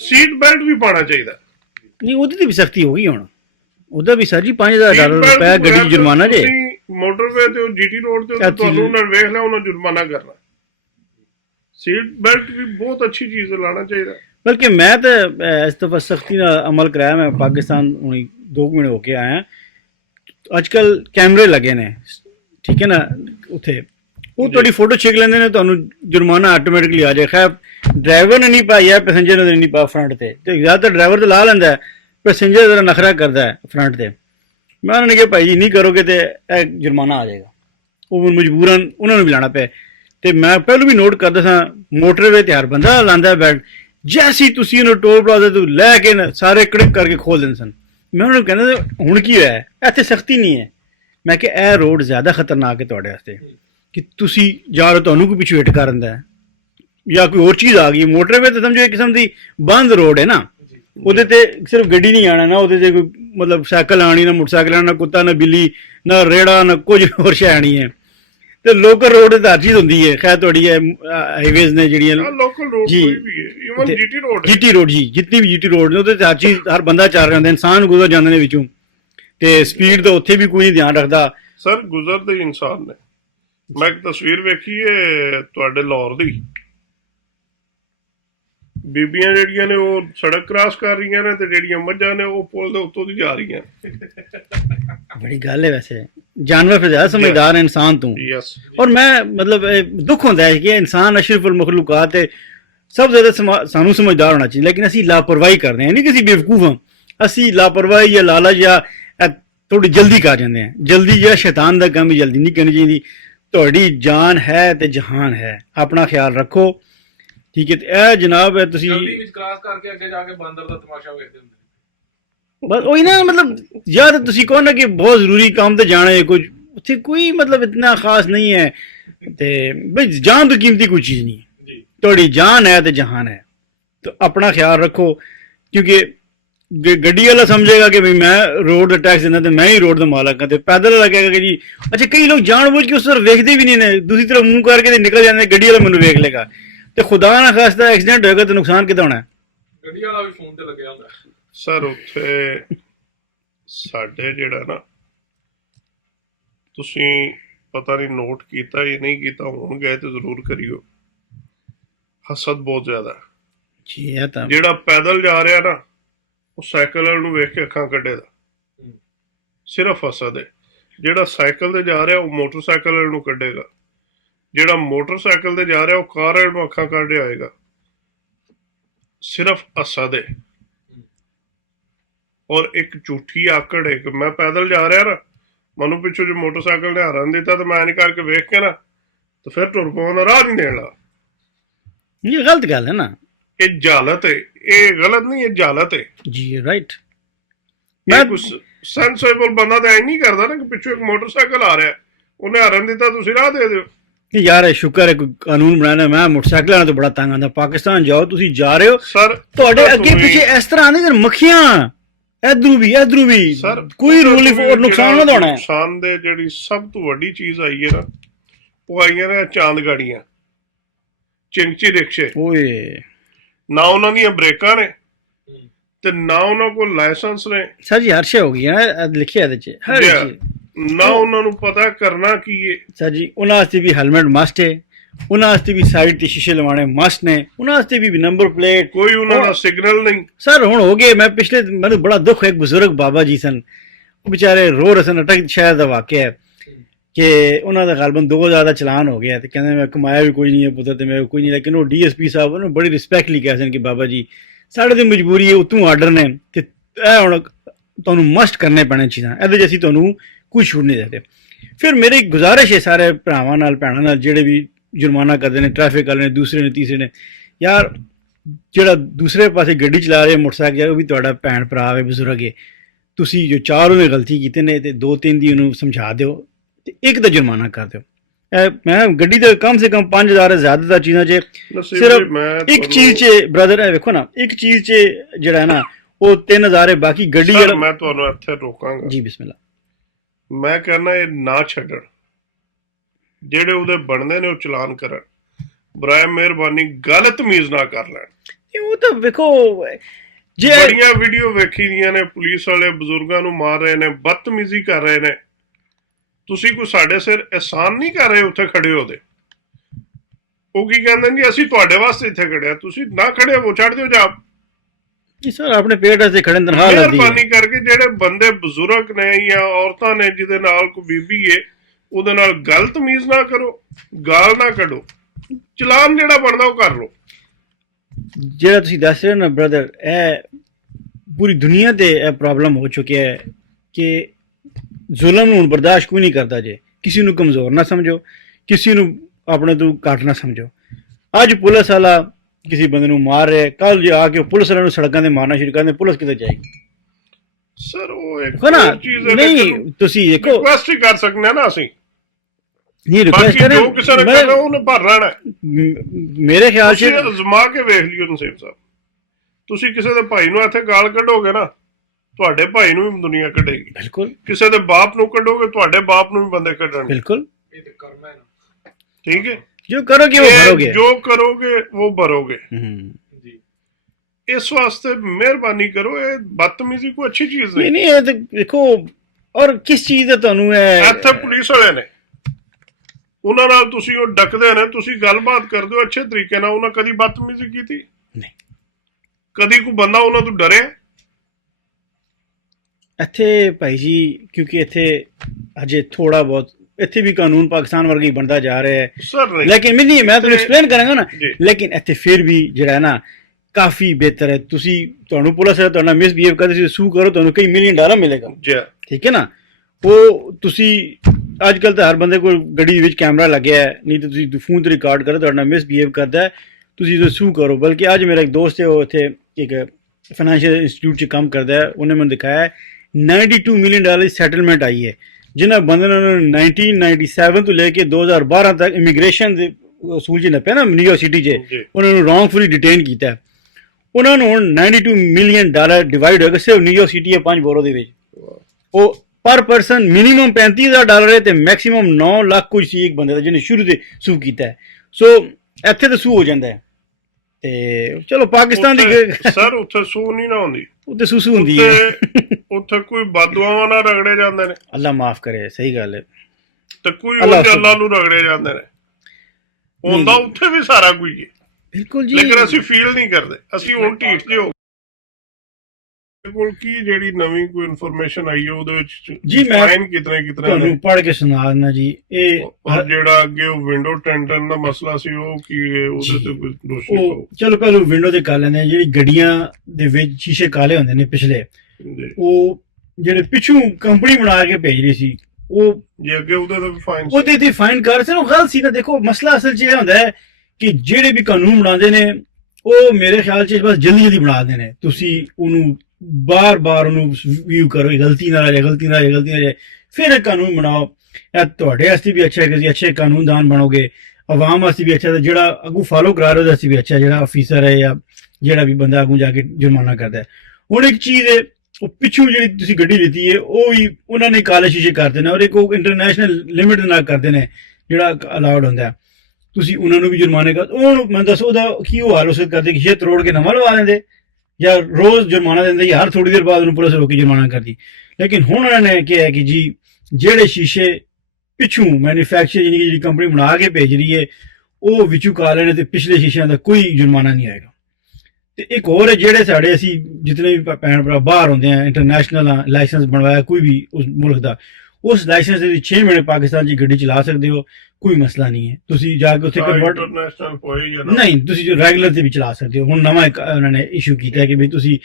ਸੀਟ ਬੈਲਟ ਵੀ ਪਾਉਣਾ ਚਾਹੀਦਾ। ਨਹੀਂ ਉਹਦੀ ਤੇ ਵੀ ਸਖਤੀ ਹੋ ਗਈ ਹੁਣ, ਉਹਦਾ ਵੀ ਸਰ ਜੀ $5000 ਰੁਪਏ ਗੱਡੀ ਜੁਰਮਾਨਾ ਜੇ। ਮੋਟਰਵੇ ਤੇ ਜੀਟੀ ਰੋਡ ਤੇ ਤੁਹਾਨੂੰ ਉਹਨਾਂ ਵੇਖ ਲਿਆ, ਉਹਨਾਂ ਜੁਰਮਾਨਾ ਕਰਨਾ। ਸੀਟ ਬੈਲਟ ਵੀ ਬਹੁਤ ਅੱਛੀ ਚੀਜ਼ ਲਾਣਾ ਚਾਹੀਦਾ। ਬਲਕਿ ਮੈਂ ਤਾਂ ਇਸ ਦਫਾ ਸਖਤੀ ਨਾਲ ਅਮਲ ਕਰਾਇਆ। ਮੈਂ ਪਾਕਿਸਤਾਨ ਹੁਣ 2 ਮਹੀਨੇ ਹੋ ਕੇ ਆਇਆ। ਅੱਜ ਕੱਲ ਕੈਮਰੇ ਲੱਗੇ ਨੇ, ਠੀਕ ਹੈ ਨਾ, ਉੱਥੇ ਉਹ ਤੁਹਾਡੀ ਫੋਟੋ ਛੇਕ ਲੈਂਦੇ ਨੇ, ਤੁਹਾਨੂੰ ਜੁਰਮਾਨਾ ਆਟੋਮੈਟਿਕਲੀ ਆ ਜਾਏ। ਖੈਰ ਡਰਾਈਵਰ ਨੇ ਨਹੀਂ ਪਾਈ ਹੈ, ਪੈਸੇਂਜਰ ਨੇ ਨਹੀਂ ਪਾਇਆ ਫਰੰਟ ਤੇ ਜ਼ਿਆਦਾਤਰ ਡਰਾਈਵਰ ਤਾਂ ਲਾ ਲੈਂਦਾ, ਪੈਸੇਂਜਰ ਜ਼ਰਾ ਨਖਰਾ ਕਰਦਾ ਹੈ ਫਰੰਟ ਤੇ। ਮੈਂ ਉਹਨਾਂ ਨੇ ਕਿਹਾ ਭਾਈ ਜੀ ਨਹੀਂ ਕਰੋਗੇ ਤੇ ਇਹ ਜੁਰਮਾਨਾ ਆ ਜਾਏਗਾ। ਉਹ ਮਜਬੂਰਨ ਉਹਨਾਂ ਨੂੰ ਵੀ ਲਾਣਾ ਪਿਆ। ਤੇ ਮੈਂ ਪਹਿਲਾਂ ਵੀ ਨੋਟ ਕਰਦਾ ਸਾਂ, ਮੋਟਰਵੇ ਤੇ ਹਰ ਬੰਦਾ ਲਾਂਦਾ ਬੈਲਟ। ਜੈਸੀ ਤੁਸੀਂ ਉਹਨੂੰ ਟੋਲ ਪਲਾਜ਼ਾ ਤੋਂ ਲੈ ਕੇ ਨਾ ਸਾਰੇ ਕੜਕ ਕਰਕੇ ਖੋਲ ਦਿੰਦੇ ਸਨ। ਮੈਂ ਉਹਨਾਂ ਨੂੰ ਕਹਿੰਦਾ ਹੁਣ ਕੀ ਹੋਇਆ, ਇੱਥੇ ਸਖਤੀ ਨਹੀਂ ਹੈ। ਮੈਂ ਕਿਹਾ ਇਹ ਰੋਡ ਜ਼ਿਆਦਾ ਖਤਰਨਾਕ ਹੈ ਤੁਹਾਡੇ ਵਾਸਤੇ, ਕਿ ਤੁਸੀਂ ਜਾ ਰਹੇ, ਤੁਹਾਨੂੰ ਕੋਈ ਪਿੱਛੇ ਹਿੱਟ ਕਰ ਦਿੰਦਾ ਜਾਂ ਕੋਈ ਹੋਰ ਚੀਜ਼ ਆ ਗਈ। ਮੋਟਰਵੇ ਤੇ ਸਮਝੋ ਇੱਕ ਕਿਸਮ ਦੀ ਬੰਦ ਰੋਡ ਹੈ ਨਾ, ਉਹਦੇ ਤੇ ਸਿਰਫ ਗੱਡੀ ਨਹੀਂ ਆਣਾ ਨਾ, ਉਹਦੇ ਤੇ ਕੋਈ ਮਤਲਬ ਸਾਈਕਲ ਆਣੀ ਨਾ, ਮੋਟਰਸਾਈਕਲ ਆਣਾ, ਨਾ ਕੁੱਤਾ, ਨਾ ਬਿੱਲੀ, ਨਾ ਰੇੜਾ, ਨਾ ਕੁਝ ਹੋਰ ਸ਼ੈ ਆਣੀ ਹੈ। ਤੇ ਲੋਕਲ ਰੋਡ ਤੇ ਹਰ ਚੀਜ਼ ਹੁੰਦੀ ਹੈ। ਖੈਰ ਤੁਹਾਡੀ ਹਾਈਵੇਜ਼ ਨੇ ਜਿਹੜੀਆਂ ਲੋਕਲ ਰੋਡ ਜੀ, ਕੋਈ ਵੀ ਹੈ, even GT road, GT road ਜੀ, ਜਿੰਨੀ ਵੀ ਜੀਟੀ ਰੋਡ ਨੇ ਉਹਦੇ ਤੇ ਹਰ ਚੀਜ਼, ਹਰ ਬੰਦਾ ਚੱਲ ਰਿਹਾ ਹੁੰਦਾ, ਇਨਸਾਨ ਗੁਜ਼ਰ ਜਾਂਦੇ ਨੇ ਵਿੱਚੋਂ, ਤੇ ਸਪੀਡ ਦਾ ਉੱਥੇ ਵੀ ਕੋਈ ਨਹੀਂ ਧਿਆਨ ਰੱਖਦਾ। ਸਰ ਗੁਜ਼ਰਦੇ ਇਨਸਾਨ ਨੇ। ਮੈਂ ਇੱਕ ਤਸਵੀਰ ਵੇਖੀ ਹੈ ਤੁਹਾਡੇ ਲਾਹੌਰ ਦੀ, ਬੀਬੀਆਂ ਜਿਹੜੀਆਂ ਨੇ ਉਹ ਸੜਕ ਕ੍ਰਾਸ ਕਰ ਰਹੀਆਂ ਨੇ, ਤੇ ਜਿਹੜੀਆਂ ਮੱਝਾਂ ਨੇ ਉਹ ਪੁਲ ਦੇ ਉੱਤੋਂ ਦੀ ਜਾ ਰਹੀਆਂ। ਬੜੀ ਗੱਲ ਹੈ, ਵੈਸੇ ਜਾਨਵਰ ਫਿਰ ਜ਼ਿਆਦਾ ਸਮਝਦਾਰ ਹੈ ਇਨਸਾਨ ਤੋਂ। ਯਸ, ਔਰ ਮੈਂ ਮਤਲਬ ਦੁੱਖ ਹੁੰਦਾ ਹੈ ਕਿ ਇਨਸਾਨ ਅਸ਼ਰਫੁਲ ਮਖਲੂਕਾਤ ਹੈ, ਸਭ ਜ਼ਿਆਦਾ ਸਾਨੂੰ ਸਮਝਦਾਰ ਹੋਣਾ ਚਾਹੀਦਾ, ਲੇਕਿਨ ਅਸੀਂ ਲਾਪਰਵਾਹੀ ਕਰਦੇ ਹਾਂ। ਨਹੀਂ ਕਿ ਅਸੀਂ ਬੇਵਕੂਫ ਹਾਂ, ਅਸੀਂ ਲਾਪਰਵਾਹੀ ਜਾਂ ਲਾਲਚ ਜਾਂ ਥੋੜੀ ਜਲਦੀ ਕਰ ਜਾਂਦੇ ਹਾਂ। ਜਲਦੀ ਜਾਂ ਸ਼ੈਤਾਨ ਦਾ ਕੰਮ ਹੀ ਜਲਦੀ ਨਹੀਂ ਕਰਨੀ ਚਾਹੀਦੀ। ਤੁਹਾਡੀ ਜਾਨ ਹੈ ਤੇ ਜਹਾਨ ਹੈ, ਆਪਣਾ ਖਿਆਲ ਰੱਖੋ, ਠੀਕ ਹੈ। ਤੇ ਇਹ ਜਨਾਬ ਹੈ ਤੁਸੀਂ ਕ੍ਰਾਸ ਕਰਕੇ ਅੱਗੇ ਜਾ ਕੇ ਬਾਂਦਰ ਦਾ ਤਮਾਸ਼ਾ ਵੇਖਦੇ ਹੁੰਦੇ। ਬਸ ਉਹੀ ਨਾ, ਮਤਲਬ ਜਾਂ ਤਾਂ ਤੁਸੀਂ ਕਹੋ ਨਾ ਕਿ ਬਹੁਤ ਜ਼ਰੂਰੀ ਕੰਮ ਤੇ ਜਾਣਾ ਹੈ, ਕੁਝ ਉੱਥੇ ਕੋਈ ਮਤਲਬ ਇਤਨਾ ਖਾਸ ਨਹੀਂ ਹੈ ਤੇ ਬਈ ਜਾਨ ਤੋਂ ਕੀਮਤੀ ਕੋਈ ਚੀਜ਼ ਨਹੀਂ ਹੈ ਜੀ ਤੁਹਾਡੀ ਜਾਨ ਹੈ ਤੇ ਜਹਾਨ ਹੈ ਤਾਂ ਆਪਣਾ ਖਿਆਲ ਰੱਖੋ ਕਿਉਂਕਿ ਗੱਡੀ ਵਾਲਾ ਸਮਝੇਗਾ ਕਿ ਵੀ ਮੈਂ ਰੋਡ ਦਾ ਟੈਕਸ ਦਿੰਦਾ ਤੇ ਮੈਂ ਹੀ ਰੋਡ ਦਾ ਮਾਲਕ ਹਾਂ ਤੇ ਪੈਦਲ ਵਾਲਾ ਕਹੇਗਾ ਕਿ ਜੀ ਅੱਛਾ ਕਈ ਲੋਕ ਜਾਣਬੁੱਝ ਕੇ ਉਸ ਤਰ੍ਹਾਂ ਵੇਖਦੇ ਵੀ ਨਹੀਂ ਨੇ ਦੂਸਰੀ ਤਰਫ ਮੂੰਹ ਕਰਕੇ ਤੇ ਨਿਕਲ ਜਾਂਦੇ ਗੱਡੀ ਵਾਲਾ ਮੈਨੂੰ ਵੇਖ ਲੇਗਾ ਤੇ ਖੁਦਾ ਨਾ ਖਾਸਤਾ ਐਕਸੀਡੈਂਟ ਹੋਏਗਾ ਤੇ ਨੁਕਸਾਨ ਕਿੱਦਾਂ ਹੋਣਾ ਗੱਡੀ ਵਾਲਾ ਵੀ ਫੋਨ ਤੇ ਲੱਗਿਆ ਹੁੰਦਾ ਸਰ ਉੱਥੇ ਸਾਡੇ ਜਿਹੜਾ ਨਾ ਤੁਸੀਂ ਪਤਾ ਨਹੀਂ ਨੋਟ ਕੀਤਾ ਜਾਂ ਨਹੀਂ ਕੀਤਾ ਹੁਣ ਗਏ ਤੇ ਜ਼ਰੂਰ ਕਰਿਓ ਹਸਦ ਬਹੁਤ ਜ਼ਿਆਦਾ ਜੀ ਇਹ ਤਾਂ ਜਿਹੜਾ ਪੈਦਲ ਜਾ ਰਿਹਾ ਨਾ ਉਹ ਸਾਈਕਲ ਵਾਲੇ ਨੂੰ ਵੇਖ ਕੇ ਅੱਖਾਂ ਕੱਢੇਗਾ ਸਿਰਫ ਹਸਦ ਹੈ ਜਿਹੜਾ ਸਾਈਕਲ ਤੇ ਜਾ ਰਿਹਾ ਉਹ ਮੋਟਰਸਾਈਕਲ ਵਾਲੇ ਨੂੰ ਕੱਢੇਗਾ ਜਿਹੜਾ ਮੋਟਰਸਾਈਕਲ ਤੇ ਜਾ ਰਿਹਾ ਉਹ ਕਾਰ ਵਾਲੇ ਨੂੰ ਅੱਖਾਂ ਕੱਢ ਰਿਹਾ ਹੋਏਗਾ ਸਿਰਫ ਹਸਦ ਹੈ ਔਰ ਇੱਕ ਝੂਠੀ ਆਕੜ ਹੈ ਕਿ ਮੈਂ ਪੈਦਲ ਜਾ ਰਿਹਾ ਨਾ ਮੈਨੂੰ ਪਿੱਛੋਂ ਜੇ ਮੋਟਰਸਾਈਕਲ ਨੇ ਹਰਨ ਦਿੱਤਾ ਤਾਂ ਮੈਂ ਨਹੀਂ ਕਰਕੇ ਵੇਖ ਕੇ ਨਾ ਤਾਂ ਫਿਰ ਟੁਰ ਪਾਉਂਦਾ ਰਾਹ ਨਹੀਂ ਦੇਣਾ ਇਹ ਗਲਤ ਗੱਲ ਹੈ ਨਾ ਇਹ ਜਾਲਤ ਹੈ ਇਹ ਗਲਤ ਨਹੀਂ ਇਹ ਜਾਲਤ ਹੈ ਜੀ ਰਾਈਟ ਮੈਂ ਕੁਝ ਸੈਂਸੇਬਲ ਬੰਦਾ ਤਾਂ ਐ ਨਹੀਂ ਕਰਦਾ ਨਾ ਕਿ ਪਿੱਛੋਂ ਇੱਕ ਮੋਟਰਸਾਈਕਲ ਆ ਰਿਹਾ ਉਹਨੇ ਹਰਨ ਦਿੱਤਾ ਤੁਸੀਂ ਰਾਹ ਦੇ ਦਿਓ ਯਾਰ ਇਹ ਸ਼ੁਕਰ ਹੈ ਕੋਈ ਕਾਨੂੰਨ ਬਣਾਣਾ ਮੈਂ ਮੋਟਰਸਾਈਕਲਾਂ ਨਾਲ ਤਾਂ ਬੜਾ ਤੰਗ ਆਂਦਾ ਪਾਕਿਸਤਾਨ ਜਾਓ ਤੁਸੀਂ ਜਾ ਰਹੇ ਹੋ ਸਰ ਤੁਹਾਡੇ ਅੱਗੇ ਪਿੱਛੇ ਇਸ ਤਰ੍ਹਾਂ ਆਉਂਦੇ ਨੇ ਮੱਖੀਆਂ ਇਧਰੋਂ ਵੀ ਸਰ ਕੋਈ ਰੂਲ ਨਹੀਂ ਨੁਕਸਾਨ ਨਾ ਹੋਣਾ ਨੁਕਸਾਨ ਦੇ ਜਿਹੜੀ ਸਭ ਤੋਂ ਵੱਡੀ ਚੀਜ਼ ਆਈ ਹੈ ਨਾ ਉਹ ਆਈਆਂ ਨੇ ਚਾਂਦ ਗਾੜੀਆਂ ਚਿੰਗਚੀ ਰਿਕਸ਼ੇ ਓਏ ਨਾ ਉਹਨਾਂ ਦੀਆਂ ਬ੍ਰੇਕਾਂ ਨੇ ਤੇ ਨਾ ਉਹਨਾਂ ਕੋਲ ਲਾਇਸੈਂਸ ਨੇ ਸਰ ਜੀ ਹਰ ਸ਼ੇ ਹੋ ਗਈ ਹੈ ਲਿਖਿਆ ਇਹਦੇ ਚ ਹਰ ਚੀਜ਼ ਨਾ ਉਹਨਾਂ ਨੂੰ ਪਤਾ ਕਰਨਾ ਕੀ ਹੈ ਸਰ ਜੀ ਉਹਨਾਂ ਵਾਸਤੇ ਵੀ ਹੈਲਮਟ ਮਸਟ ਹੈ ਉਹਨਾਂ ਵਾਸਤੇ ਵੀ ਸਾਈਡ ਤੇ ਸ਼ੀਸ਼ੇ ਲਵਾਉਣੇ ਮਸਟ ਨੇ ਉਹਨਾਂ ਵਾਸਤੇ ਵੀ ਨੰਬਰ ਪਲੇਟ ਕੋਈ ਉਹਨਾਂ ਦਾ ਸਿਗਨਲ ਨਹੀਂ ਸਰ ਹੁਣ ਹੋ ਗਏ ਮੈਂ ਪਿਛਲੇ ਮੈਨੂੰ ਬੜਾ ਦੁੱਖ ਹੈ ਇੱਕ ਬਜ਼ੁਰਗ ਬਾਬਾ ਜੀ ਸਨ ਉਹ ਵਿਚਾਰੇ ਰੋ ਰਹੇ ਸਨ ਅਟਕ ਸ਼ਹਿਰ ਦਾ ਵਾਕਿਆ ਹੈ ਕਿ ਉਹਨਾਂ ਦਾ ਗਲਬਨ 2000 ਦਾ ਚਲਾਨ ਹੋ ਗਿਆ ਤੇ ਕਹਿੰਦੇ ਮੈਂ ਕਮਾਇਆ ਵੀ ਕੋਈ ਨਹੀਂ ਹੈ ਪੁੱਤਰ ਤੇ ਮੈਂ ਕੋਈ ਨਹੀਂ ਲੇਕਿਨ ਉਹ ਡੀਐਸਪੀ ਸਾਹਿਬ ਉਹਨੂੰ ਬੜੀ ਰਿਸਪੈਕਟਲੀ ਕਿਹਾ ਸਨ ਕਿ ਬਾਬਾ ਜੀ ਸਾਡੇ ਤੇ ਮਜਬੂਰੀ ਹੈ ਉਤੋਂ ਆਰਡਰ ਨੇ ਤੇ ਇਹ ਹੁਣ ਤੁਹਾਨੂੰ ਮਸਟ ਕਰਨੇ ਪੈਣੇ ਚੀਜ਼ਾਂ ਇਹਦੇ 'ਚ ਅਸੀਂ ਤੁਹਾਨੂੰ ਕੋਈ ਛੂਟ ਨਹੀਂ ਦਿੰਦੇ ਫਿਰ ਮੇਰੀ ਗੁਜ਼ਾਰਿਸ਼ ਹੈ ਸਾਰੇ ਭਰਾਵਾਂ ਨਾਲ ਭੈਣਾਂ ਨਾਲ ਜਿਹੜੇ ਵੀ ਜੁਰਮਾਨਾ ਕਰਦੇ ਨੇ ਟ੍ਰੈਫਿਕ ਵਾਲੇ ਨੇ ਦੂਸਰੇ ਨੇ ਤੀਸਰੇ ਨੇ ਯਾਰ ਜਿਹੜਾ ਦੂਸਰੇ ਪਾਸੇ ਗੱਡੀ ਚਲਾ ਰਿਹਾ ਮੋਟਰਸਾਈਕਲ ਉਹ ਵੀ ਤੁਹਾਡਾ ਭੈਣ ਭਰਾ ਹੈ ਬਜ਼ੁਰਗ ਹੈ ਤੁਸੀਂ ਜੋ 4 ਉਹਨੇ ਗਲਤੀ ਕੀਤੇ ਨੇ ਤੇ 2-3 ਦੀ ਉਹਨੂੰ ਸਮਝਾ ਦਿਓ ਤੇ ਇੱਕ ਦਾ ਜੁਰਮਾਨਾ ਕਰ ਦਿਓ ਮੈਂ ਗੱਡੀ ਦੇ ਕਮ ਸੇ ਕਮ 5000 ਜ਼ਿਆਦਾ ਦਾ ਚੀਜ਼ਾਂ 'ਚ ਸਿਰਫ ਇੱਕ ਚੀਜ਼ 'ਚ ਬ੍ਰਦਰ ਹੈ ਵੇਖੋ ਨਾ ਇੱਕ ਚੀਜ਼ 'ਚ ਜਿਹੜਾ ਹੈ ਨਾ ਉਹ 3000 ਹੈ ਬਾਕੀ ਗੱਡੀ ਵਾਲਾ ਮੈਂ ਤੁਹਾਨੂੰ ਇੱਥੇ ਰੋਕਾਂਗਾ ਜੀ ਬਿਸਮਿਲ੍ਲਾ ਮੈਂ ਕਹਿੰਦਾ ਇਹ ਨਾ ਛੱਡਣ ਜਿਹੜੇ ਉਹਦੇ ਬਣਦੇ ਨੇ ਉਹ ਚਲਾਨ ਕਰਨ ਬਰਾਏ ਮਿਹਰਬਾਨੀ ਗਲਤ ਤਮੀਜ਼ ਨਾ ਕਰ ਲੈਣ ਉਹ ਤਾਂ ਵੇਖੋ ਜੇ ਬੜੀਆਂ ਵੀਡੀਓ ਵੇਖੀ ਦੀਆਂ ਨੇ ਪੁਲਿਸ ਵਾਲੇ ਬਜ਼ੁਰਗਾਂ ਨੂੰ ਮਾਰ ਰਹੇ ਨੇ ਬਦਤਮੀਜ਼ੀ ਕਰ ਰਹੇ ਨੇ ਤੁਸੀਂ ਕੋਈ ਸਾਡੇ ਸਿਰ ਅਹਿਸਾਨ ਨਹੀਂ ਕਰ ਰਹੇ ਉੱਥੇ ਖੜੇ ਉਹਦੇ ਉਹ ਕੀ ਕਹਿੰਦੇ ਨੇ ਜੀ ਅਸੀਂ ਤੁਹਾਡੇ ਵਾਸਤੇ ਇੱਥੇ ਖੜੇ ਆ ਤੁਸੀਂ ਨਾ ਖੜੇ ਹੋ ਛੱਡ ਦਿਓ ਜਾ ਜੀ ਸਰ ਆਪਣੇ ਪੇਟ ਵਾਸਤੇ ਖੜੇ ਤਨਖਾਹ ਲੱਗਦੀ ਹੈ ਮਿਹਰਬਾਨੀ ਕਰਕੇ ਜਿਹੜੇ ਬੰਦੇ ਬਜ਼ੁਰਗ ਨੇ ਜਾਂ ਔਰਤਾਂ ਨੇ ਜਿਹਦੇ ਨਾਲ ਕੋਈ ਬੀਬੀ ਏ ਉਹਦੇ ਨਾਲ ਗਲਤ ਤਮੀਜ਼ ਨਾ ਕਰੋ ਗਾਲ ਨਾ ਕੱਢੋ ਚਲਾਨ ਜਿਹੜਾ ਬਣਦਾ ਉਹ ਕਰ ਲਓ ਜਿਹੜਾ ਤੁਸੀਂ ਦੱਸ ਰਹੇ ਹੋ ਨਾ ਬ੍ਰਦਰ ਇਹ ਪੂਰੀ ਦੁਨੀਆ ਤੇ ਇਹ ਪ੍ਰੋਬਲਮ ਹੋ ਚੁੱਕਿਆ ਹੈ ਕਿ ਜ਼ੁਲਮ ਨੂੰ ਬਰਦਾਸ਼ਤ ਕੋਈ ਨਹੀਂ ਕਰਦਾ ਜੇ ਕਿਸੇ ਨੂੰ ਕਮਜ਼ੋਰ ਨਾ ਸਮਝੋ ਕਿਸੇ ਨੂੰ ਆਪਣੇ ਤੋਂ ਘੱਟ ਨਾ ਸਮਝੋ ਅੱਜ ਪੁਲਿਸ ਵਾਲਾ ਕਿਸੇ ਬੰਦੇ ਨੂੰ ਮਾਰ ਰਿਹਾ ਕੱਲ ਜੇ ਆ ਕੇ ਪੁਲਿਸ ਵਾਲਿਆਂ ਨੂੰ ਸੜਕਾਂ ਤੇ ਮਾਰਨਾ ਸ਼ੁਰੂ ਕਰਦੇ ਪੁਲਿਸ ਕਿੱਥੇ ਜਾਏਗੀ ਸਰ ਉਹ ਇੱਕ ਨਾ ਚੀਜ਼ ਹੈ ਨਹੀਂ ਤੁਸੀਂ ਦੇਖੋ ਰਿਕੁਐਸਟ ਹੀ ਕਰ ਸਕਦੇ ਆ ਨਾ ਅਸੀਂ ਨਹੀਂ ਰਿਕੁਐਸਟ ਬਾਕੀ ਜੋ ਕਿਸੇ ਨੇ ਕਰਨਾ ਉਹਨੇ ਭਰ ਲੈਣਾ ਮੇਰੇ ਖਿਆਲ ਤੁਸੀਂ ਚ ਅਜ਼ਮਾ ਕੇ ਵੇਖ ਲਿਓ ਨਸੀਬ ਸਾਹਿਬ ਤੁਸੀਂ ਕਿਸੇ ਦੇ ਭਾਈ ਨੂੰ ਇੱਥੇ ਗਾਲ ਕੱਢੋਗੇ ਨਾ ਤੁਹਾਡੇ ਭਾਈ ਨੂੰ ਵੀ ਦੁਨੀਆ ਕੱਢੇਗੀ ਬਿਲਕੁਲ ਕਿਸੇ ਦੇ ਬਾਪ ਨੂੰ ਕੱਢੋਗੇ ਤੁਹਾਡੇ ਬਾਪ ਨੂੰ ਵੀ ਬੰਦੇ ਕੱਢਣਗੇ ਬਿਲਕੁਲ ਇਹ ਤੇ ਕਰਨਾ ਹੈ ਨਾ ਠੀਕ ਹੈ ਜੋ ਕਰੋਗੇ ਉਹ ਭਰੋਗੇ ਜੋ ਕਰੋਗੇ ਉਹ ਭਰੋਗੇ ਜੀ ਇਸ ਵਾਸਤੇ ਮਿਹਰਬਾਨੀ ਕਰੋ ਇਹ ਬਦਤਮੀਜ਼ੀ ਕੋਈ ਅੱਛੀ ਚੀਜ਼ ਨਹੀਂ ਨਹੀਂ ਨਹੀਂ ਇਹ ਤਾਂ ਦੇਖੋ ਔਰ ਕਿਸ ਚੀਜ਼ ਦਾ ਤੁਹਾਨੂੰ ਹੈ ਇੱਥੇ ਪੁਲਿਸ ਵਾਲੇ ਨੇ ਉਹਨਾਂ ਨਾਲ ਤੁਸੀਂ ਉਹ ਡੱਕਦੇ ਨੇ ਤੁਸੀਂ ਗੱਲਬਾਤ ਕਰਦੇ ਹੋ ਅੱਛੇ ਤਰੀਕੇ ਨਾਲ ਉਹਨਾਂ ਕਦੀ ਬਦਤਮੀਜ਼ੀ ਕੀਤੀ ਨਹੀਂ ਕਦੀ ਕੋਈ ਬੰਦਾ ਉਹਨਾਂ ਤੋਂ ਡਰਿਆ ਇੱਥੇ ਭਾਈ ਜੀ ਕਿਉਂਕਿ ਇੱਥੇ ਅਜੇ ਥੋੜਾ ਬਹੁਤ ਇੱਥੇ ਵੀ ਕਾਨੂੰਨ ਪਾਕਿਸਤਾਨ ਵਰਗਾ ਹੀ ਬਣਦਾ ਜਾ ਰਿਹਾ ਹੈ ਸਰ ਨਹੀਂ ਲੇਕਿਨ ਮੈਂ ਤੁਹਾਨੂੰ ਐਕਸਪਲੇਨ ਕਰਾਂਗਾ ਨਾ ਜੀ। ਲੇਕਿਨ ਇੱਥੇ ਫਿਰ ਵੀ ਜਿਹੜਾ ਹੈ ਨਾ ਕਾਫੀ ਬਿਹਤਰ ਹੈ ਤੁਸੀਂ ਤੁਹਾਨੂੰ ਪੁਲਿਸ ਵਾਲਾ ਤੁਹਾਡਾ ਮਿਸਬੀਹੇਵ ਕਰਦੇ ਤੁਸੀਂ ਸੂ ਕਰੋ ਤੁਹਾਨੂੰ ਕਈ ਮਿਲੀਅਨ ਡਾਲਰ ਮਿਲੇਗਾ ਜੀ ਠੀਕ ਹੈ ਨਾ ਉਹ ਤੁਸੀਂ ਅੱਜ ਕੱਲ ਤਾਂ ਹਰ ਬੰਦੇ ਕੋਲ ਗੱਡੀ ਵਿੱਚ ਕੈਮਰਾ ਲੱਗਿਆ ਹੈ ਨਹੀਂ ਤਾਂ ਤੁਸੀਂ ਫੋਨ ਤੇ ਰਿਕਾਰਡ ਕਰੋ ਤੁਹਾਡਾ ਮਿਸਬੀਹੇਵ ਕਰਦਾ ਹੈ ਤੁਸੀਂ ਜੋ ਸੂ ਕਰੋ ਬਲਕਿ ਅੱਜ ਮੇਰਾ ਇੱਕ ਦੋਸਤ ਹੈ ਉਹ ਇੱਥੇ ਇੱਕ ਫਾਈਨੈਂਸ਼ੀਅਲ ਇੰਸਟੀਟਿਊਟ 'ਚ ਕੰਮ ਕਰਦਾ ਹੈ ਉਹਨੇ ਮੈਨੂੰ ਦਿਖਾਇਆ 92 ਮਿਲੀਅਨ ਡਾਲਰ ਸੈਟਲਮੈਂਟ ਆਈ ਹੈ ਜਿਨ੍ਹਾਂ ਬੰਦੇ ਨੇ ਉਹਨਾਂ ਨੂੰ 1997 ਤੋਂ ਲੈ ਕੇ 2012 ਤੱਕ ਇਮੀਗ੍ਰੇਸ਼ਨ ਦੇ ਅਸੂਲ 'ਚ ਨੱਪਿਆ ਨਾ ਨਿਊਯਾਰਕ ਸਿਟੀ 'ਚ, ਜੀ। ਉਹਨਾਂ ਨੂੰ ਰੌਂਗਫੁਲੀ ਡਿਟੇਨ ਕੀਤਾ ਹੈ। ਉਹਨਾਂ ਨੂੰ ਹੁਣ $92 ਮਿਲੀਅਨ ਡਿਵਾਈਡ ਹੋਏਗਾ ਸਿਰਫ ਨਿਊਯਾਰਕ ਸਿਟੀ ਦੇ 5 ਬੋਰੋ ਦੇ ਵਿੱਚ। ਉਹ ਪਰ ਪਰਸਨ ਮਿਨੀਮਮ $35,000 ਹੈ ਤੇ ਮੈਕਸਿਮਮ 9 ਲੱਖ ਕੁਝ ਸੀ ਇੱਕ ਬੰਦੇ ਦਾ ਜਿਹਨੇ ਸ਼ੁਰੂ ਦੇ ਸੂ ਕੀਤਾ ਹੈ। ਸੋ ਇੱਥੇ ਤਾਂ ਸੂ ਹੋ ਜਾਂਦਾ ਹੈ ਤੇ ਚਲੋ ਪਾਕਿਸਤਾਨ ਦੀ ਸਰ ਉੱਥੇ ਸੂ ਨਹੀਂ ਨਾ ਹੁੰਦੀ, ਉੱਤੇ ਸੂਸੂ ਹੁੰਦੀ ਹੈ। ਉੱਥੇ ਕੋਈ ਬਦਦੁਆਵਾਂ ਨਾਲ ਰਗੜੇ ਜਾਂਦੇ ਨੇ ਅੱਲਾ ਮਾਫ ਕਰੇ, ਸਹੀ ਗੱਲ ਹੈ। ਤੇ ਕੋਈ ਅੱਲਾ ਨੂੰ ਰਗੜੇ ਜਾਂਦੇ ਨੇ, ਹੁੰਦਾ ਉੱਥੇ ਵੀ ਸਾਰਾ ਕੁਝ ਹੈ ਬਿਲਕੁਲ ਜੀ, ਲੇਕਿਨ ਅਸੀਂ ਫੀਲ ਨਹੀਂ ਕਰਦੇ, ਅਸੀਂ ਹੁਣ ਢੀਠ ਜਿਹੇ ਹੋ ਕੋਲ ਕੀ ਜਿਹੜੀ ਨਵੀਂ ਕੋਈ ਇਨਫੋਰਮੇਸ਼ਨ ਆਈ ਹੈ ਉਹਦੇ ਵਿੱਚ ਜੀ ਮੈਂ ਕਿਤਨੇ ਤੁਹਾਨੂੰ ਪੜ੍ਹ ਕੇ ਸੁਣਾ ਦਿੰਦਾ ਜੀ। ਇਹ ਔਰ ਜਿਹੜਾ ਅੱਗੇ ਉਹ ਵਿੰਡੋ ਟੈਂਟਨ ਦਾ ਮਸਲਾ ਸੀ ਉਹ ਕੀ ਹੈ, ਉਹਦੇ ਤੇ ਕੋਈ ਦੋਸ਼ੀ ਉਹ ਚਲੋ ਪਹਿਲਾਂ ਵਿੰਡੋ ਤੇ ਕਰ ਲੈਂਦੇ ਹਾਂ। ਜਿਹੜੀ ਗੱਡੀਆਂ ਦੇ ਵਿੱਚ ਸ਼ੀਸ਼ੇ ਕਾਲੇ ਹੁੰਦੇ ਨੇ ਪਿਛਲੇ, ਜੀ ਉਹ ਜਿਹੜੇ ਪਿੱਛੋਂ ਕੰਪਨੀ ਬਣਾ ਕੇ ਭੇਜ ਰਹੀ ਸੀ, ਉਹ ਜੇ ਅੱਗੇ ਉਹਦੇ ਤੇ ਫਾਈਨ ਉਹਦੇ ਤੇ ਫਾਈਨ ਕਰ ਸੀ, ਉਹ ਗਲਤ ਸੀ ਨਾ। ਦੇਖੋ ਮਸਲਾ ਅਸਲ 'ਚ ਇਹ ਹੁੰਦਾ ਹੈ ਕਿ ਜਿਹੜੇ ਵੀ ਕਾਨੂੰਨ ਬਣਾਉਂਦੇ ਨੇ ਉਹ ਮੇਰੇ ਖਿਆਲ 'ਚ ਬਸ ਜਲਦੀ ਬਣਾਉਂਦੇ ਨੇ। ਤੁਸੀਂ ਉਹਨੂੰ ਬਾਰ-ਬਾਰ ਉਹਨੂੰ ਵਿਊ ਕਰੋ, ਗਲਤੀ ਨਾ ਆ ਜਾਏ, ਫਿਰ ਇਹ ਕਾਨੂੰਨ ਬਣਾਓ। ਇਹ ਤੁਹਾਡੇ ਵਾਸਤੇ ਵੀ ਅੱਛਾ ਹੈ ਕਿ ਤੁਸੀਂ ਅੱਛੇ ਕਾਨੂੰਨਦਾਨ ਬਣੋਗੇ, ਆਵਾਮ ਵਾਸਤੇ ਵੀ ਅੱਛਾ, ਜਿਹੜਾ ਅੱਗੂ ਫਾਲੋ ਕਰਾ ਰਿਹਾ ਉਹਦੇ ਵਾਸਤੇ ਵੀ ਅੱਛਾ, ਜਿਹੜਾ ਅਫੀਸਰ ਹੈ ਜਾਂ ਜਿਹੜਾ ਵੀ ਬੰਦਾ ਅੱਗੂ ਜਾ ਕੇ ਜੁਰਮਾਨਾ ਕਰਦਾ ਹੈ। ਹੁਣ ਇੱਕ ਚੀਜ਼ ਹੈ, ਉਹ ਪਿੱਛੋਂ ਜਿਹੜੀ ਤੁਸੀਂ ਗੱਡੀ ਲਿੱਤੀ ਹੈ ਉਹ ਵੀ ਉਹਨਾਂ ਨੇ ਕਾਲੇ ਸ਼ੀਸ਼ੇ ਕਰਦੇ ਨੇ, ਔਰ ਇੱਕ ਉਹ ਇੰਟਰਨੈਸ਼ਨਲ ਲਿਮਿਟ ਦੇ ਨਾਲ ਕਰਦੇ ਨੇ ਜਿਹੜਾ ਅਲਾਉਡ ਹੁੰਦਾ ਹੈ। ਤੁਸੀਂ ਉਹਨਾਂ ਨੂੰ ਵੀ ਜੁਰਮਾਨੇ ਕਰ, ਉਹਨੂੰ ਮੈਂ ਦੱਸੋ ਉਹਦਾ ਕੀ ਉਹ ਹਾਲ ਉਸ ਕਰਦੇ ਕਿ ਇਹ ਤਰੋੜ ਕੇ ਨਵਾਂ ਲਵਾ ਦਿੰਦੇ ਜਾਂ ਰੋਜ਼ ਜੁਰਮਾਨਾ ਦਿੰਦੇ ਜਾਂ ਹਰ ਥੋੜੀ ਦੇਰ ਬਾਅਦ ਉਹਨੂੰ ਪੁਲਿਸ ਰੋਕ ਕੇ ਜੁਰਮਾਨਾ ਕਰਦੀ। ਲੇਕਿਨ ਹੁਣ ਉਹਨਾਂ ਨੇ ਕਿਹਾ ਕਿ ਜੀ ਜਿਹੜੇ ਸ਼ੀਸ਼ੇ ਪਿੱਛੋਂ ਮੈਨੂਫੈਕਚਰ ਜਿਹੜੀ ਕੰਪਨੀ ਬਣਾ ਕੇ ਭੇਜ ਰਹੀ ਹੈ ਉਹ ਵਿੱਚੋਂ ਕਾਲੇ ਨੇ ਤੇ ਪਿਛਲੇ ਸ਼ੀਸ਼ਿਆਂ ਦਾ ਕੋਈ ਜੁਰਮਾਨਾ ਨਹੀਂ ਆਏਗਾ। ਤੇ ਇੱਕ ਹੋਰ ਹੈ, ਜਿਹੜੇ ਸਾਡੇ ਅਸੀਂ ਜਿਤਨੇ ਵੀ ਭੈਣ ਭਰਾ ਬਾਹਰ ਹੁੰਦੇ ਆ, ਇੰਟਰਨੈਸ਼ਨਲ ਲਾਇਸੈਂਸ ਬਣਵਾਇਆ ਕੋਈ ਵੀ ਉਸ ਮੁਲਕ ਦਾ, ਉਸ ਲਾਇਸੈਂਸ ਦੇ 6 ਮਹੀਨੇ ਪਾਕਿਸਤਾਨ 'ਚ ਗੱਡੀ ਚਲਾ ਸਕਦੇ ਹੋ, ਕੋਈ ਮਸਲਾ ਨਹੀਂ ਹੈ। ਤੁਸੀਂ ਜਾ ਕੇ ਉੱਥੇ ਕਨਵਰਟ ਨਹੀਂ, ਤੁਸੀਂ ਜੋ ਰੈਗੂਲਰ ਤੇ ਵੀ ਚਲਾ ਸਕਦੇ ਹੋ। ਹੁਣ ਨਵਾਂ ਇੱਕ ਉਹਨਾਂ ਨੇ ਇਸ਼ੂ ਕੀਤਾ ਹੈ ਕਿ ਵੀ ਤੁਸੀਂ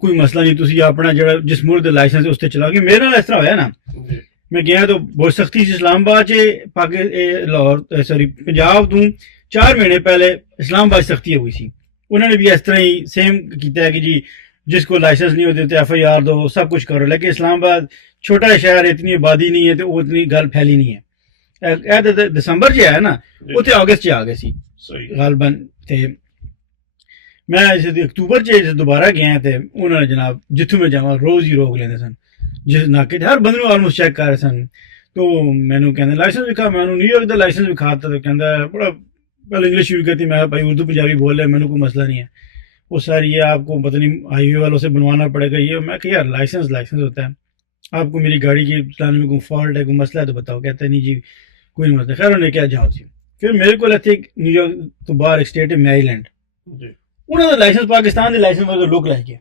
ਕੋਈ ਮਸਲਾ ਨਹੀਂ, ਤੁਸੀਂ ਆਪਣਾ ਜਿਹੜਾ ਜਿਸ ਮੁਲਕ ਦਾ ਲਾਇਸੈਂਸ ਉਸ ਤੇ ਚਲਾਓਗੇ। ਮੇਰੇ ਨਾਲ ਇਸ ਤਰ੍ਹਾਂ ਹੋਇਆ ਨਾ, ਮੈਂ ਗਿਆ ਤਾਂ ਬਹੁਤ ਸਖਤੀ ਸੀ ਇਸਲਾਮਾਬਾਦ 'ਚ ਲਾਹੌਰ ਪੰਜਾਬ ਤੋਂ 4 ਮਹੀਨੇ ਪਹਿਲੇ ਇਸਲਾਮਾਬਾਦ ਸਖਤੀ ਹੋਈ ਸੀ। ਉਹਨਾਂ ਨੇ ਵੀ ਇਸ ਤਰ੍ਹਾਂ ਹੀ ਸੇਮ ਕੀਤਾ ਹੈ ਕਿ ਜੀ जिस को लाइसेंस नहीं होते तो FIR दो, सब कुछ करो। लेकिन इस्लामाबाद छोटा शहर है, इतनी आबादी नहीं है तो वो इतनी गल फैली नहीं है। दिसंबर च है ना, उसे अगस्त च आ गए सी गालबन ते मैं अक्तूबर च दोबारा गया ते उन्होंने जनाब जिथों मैं जावा रोज ही रोक लेंदे सन, जिस नाके हर बंदे नूं ऑलमोस्ट चेक कर रहे सन। तो मैनू कहंदे लाइसेंस विखा, मैं न्यूयॉर्क दा लाइसेंस विखाता तो कहंदा बड़ा पहले इंग्लिश शुरू करती, मैं भाई उर्दू पंजाबी बोल रहे, मैनू कोई मसला नहीं है। वो सर ये आपको पता नहीं हाईवे वालों से बनवाना पड़ेगा ये। मैं कहा यार लाइसेंस होता है, आपको मेरी गाड़ी की चलाने में कोई फॉल्ट है, कोई मसला है तो बताओ। कहता है नहीं जी कोई मसला। खैर उन्हें क्या जाओ जी। फिर मेरे को लगता है न्यूयॉर्क तो बाहर एक स्टेट है मैरीलैंड, उन्होंने लाइसेंस पाकिस्तान के लाइसेंस वगैरह लुक लैके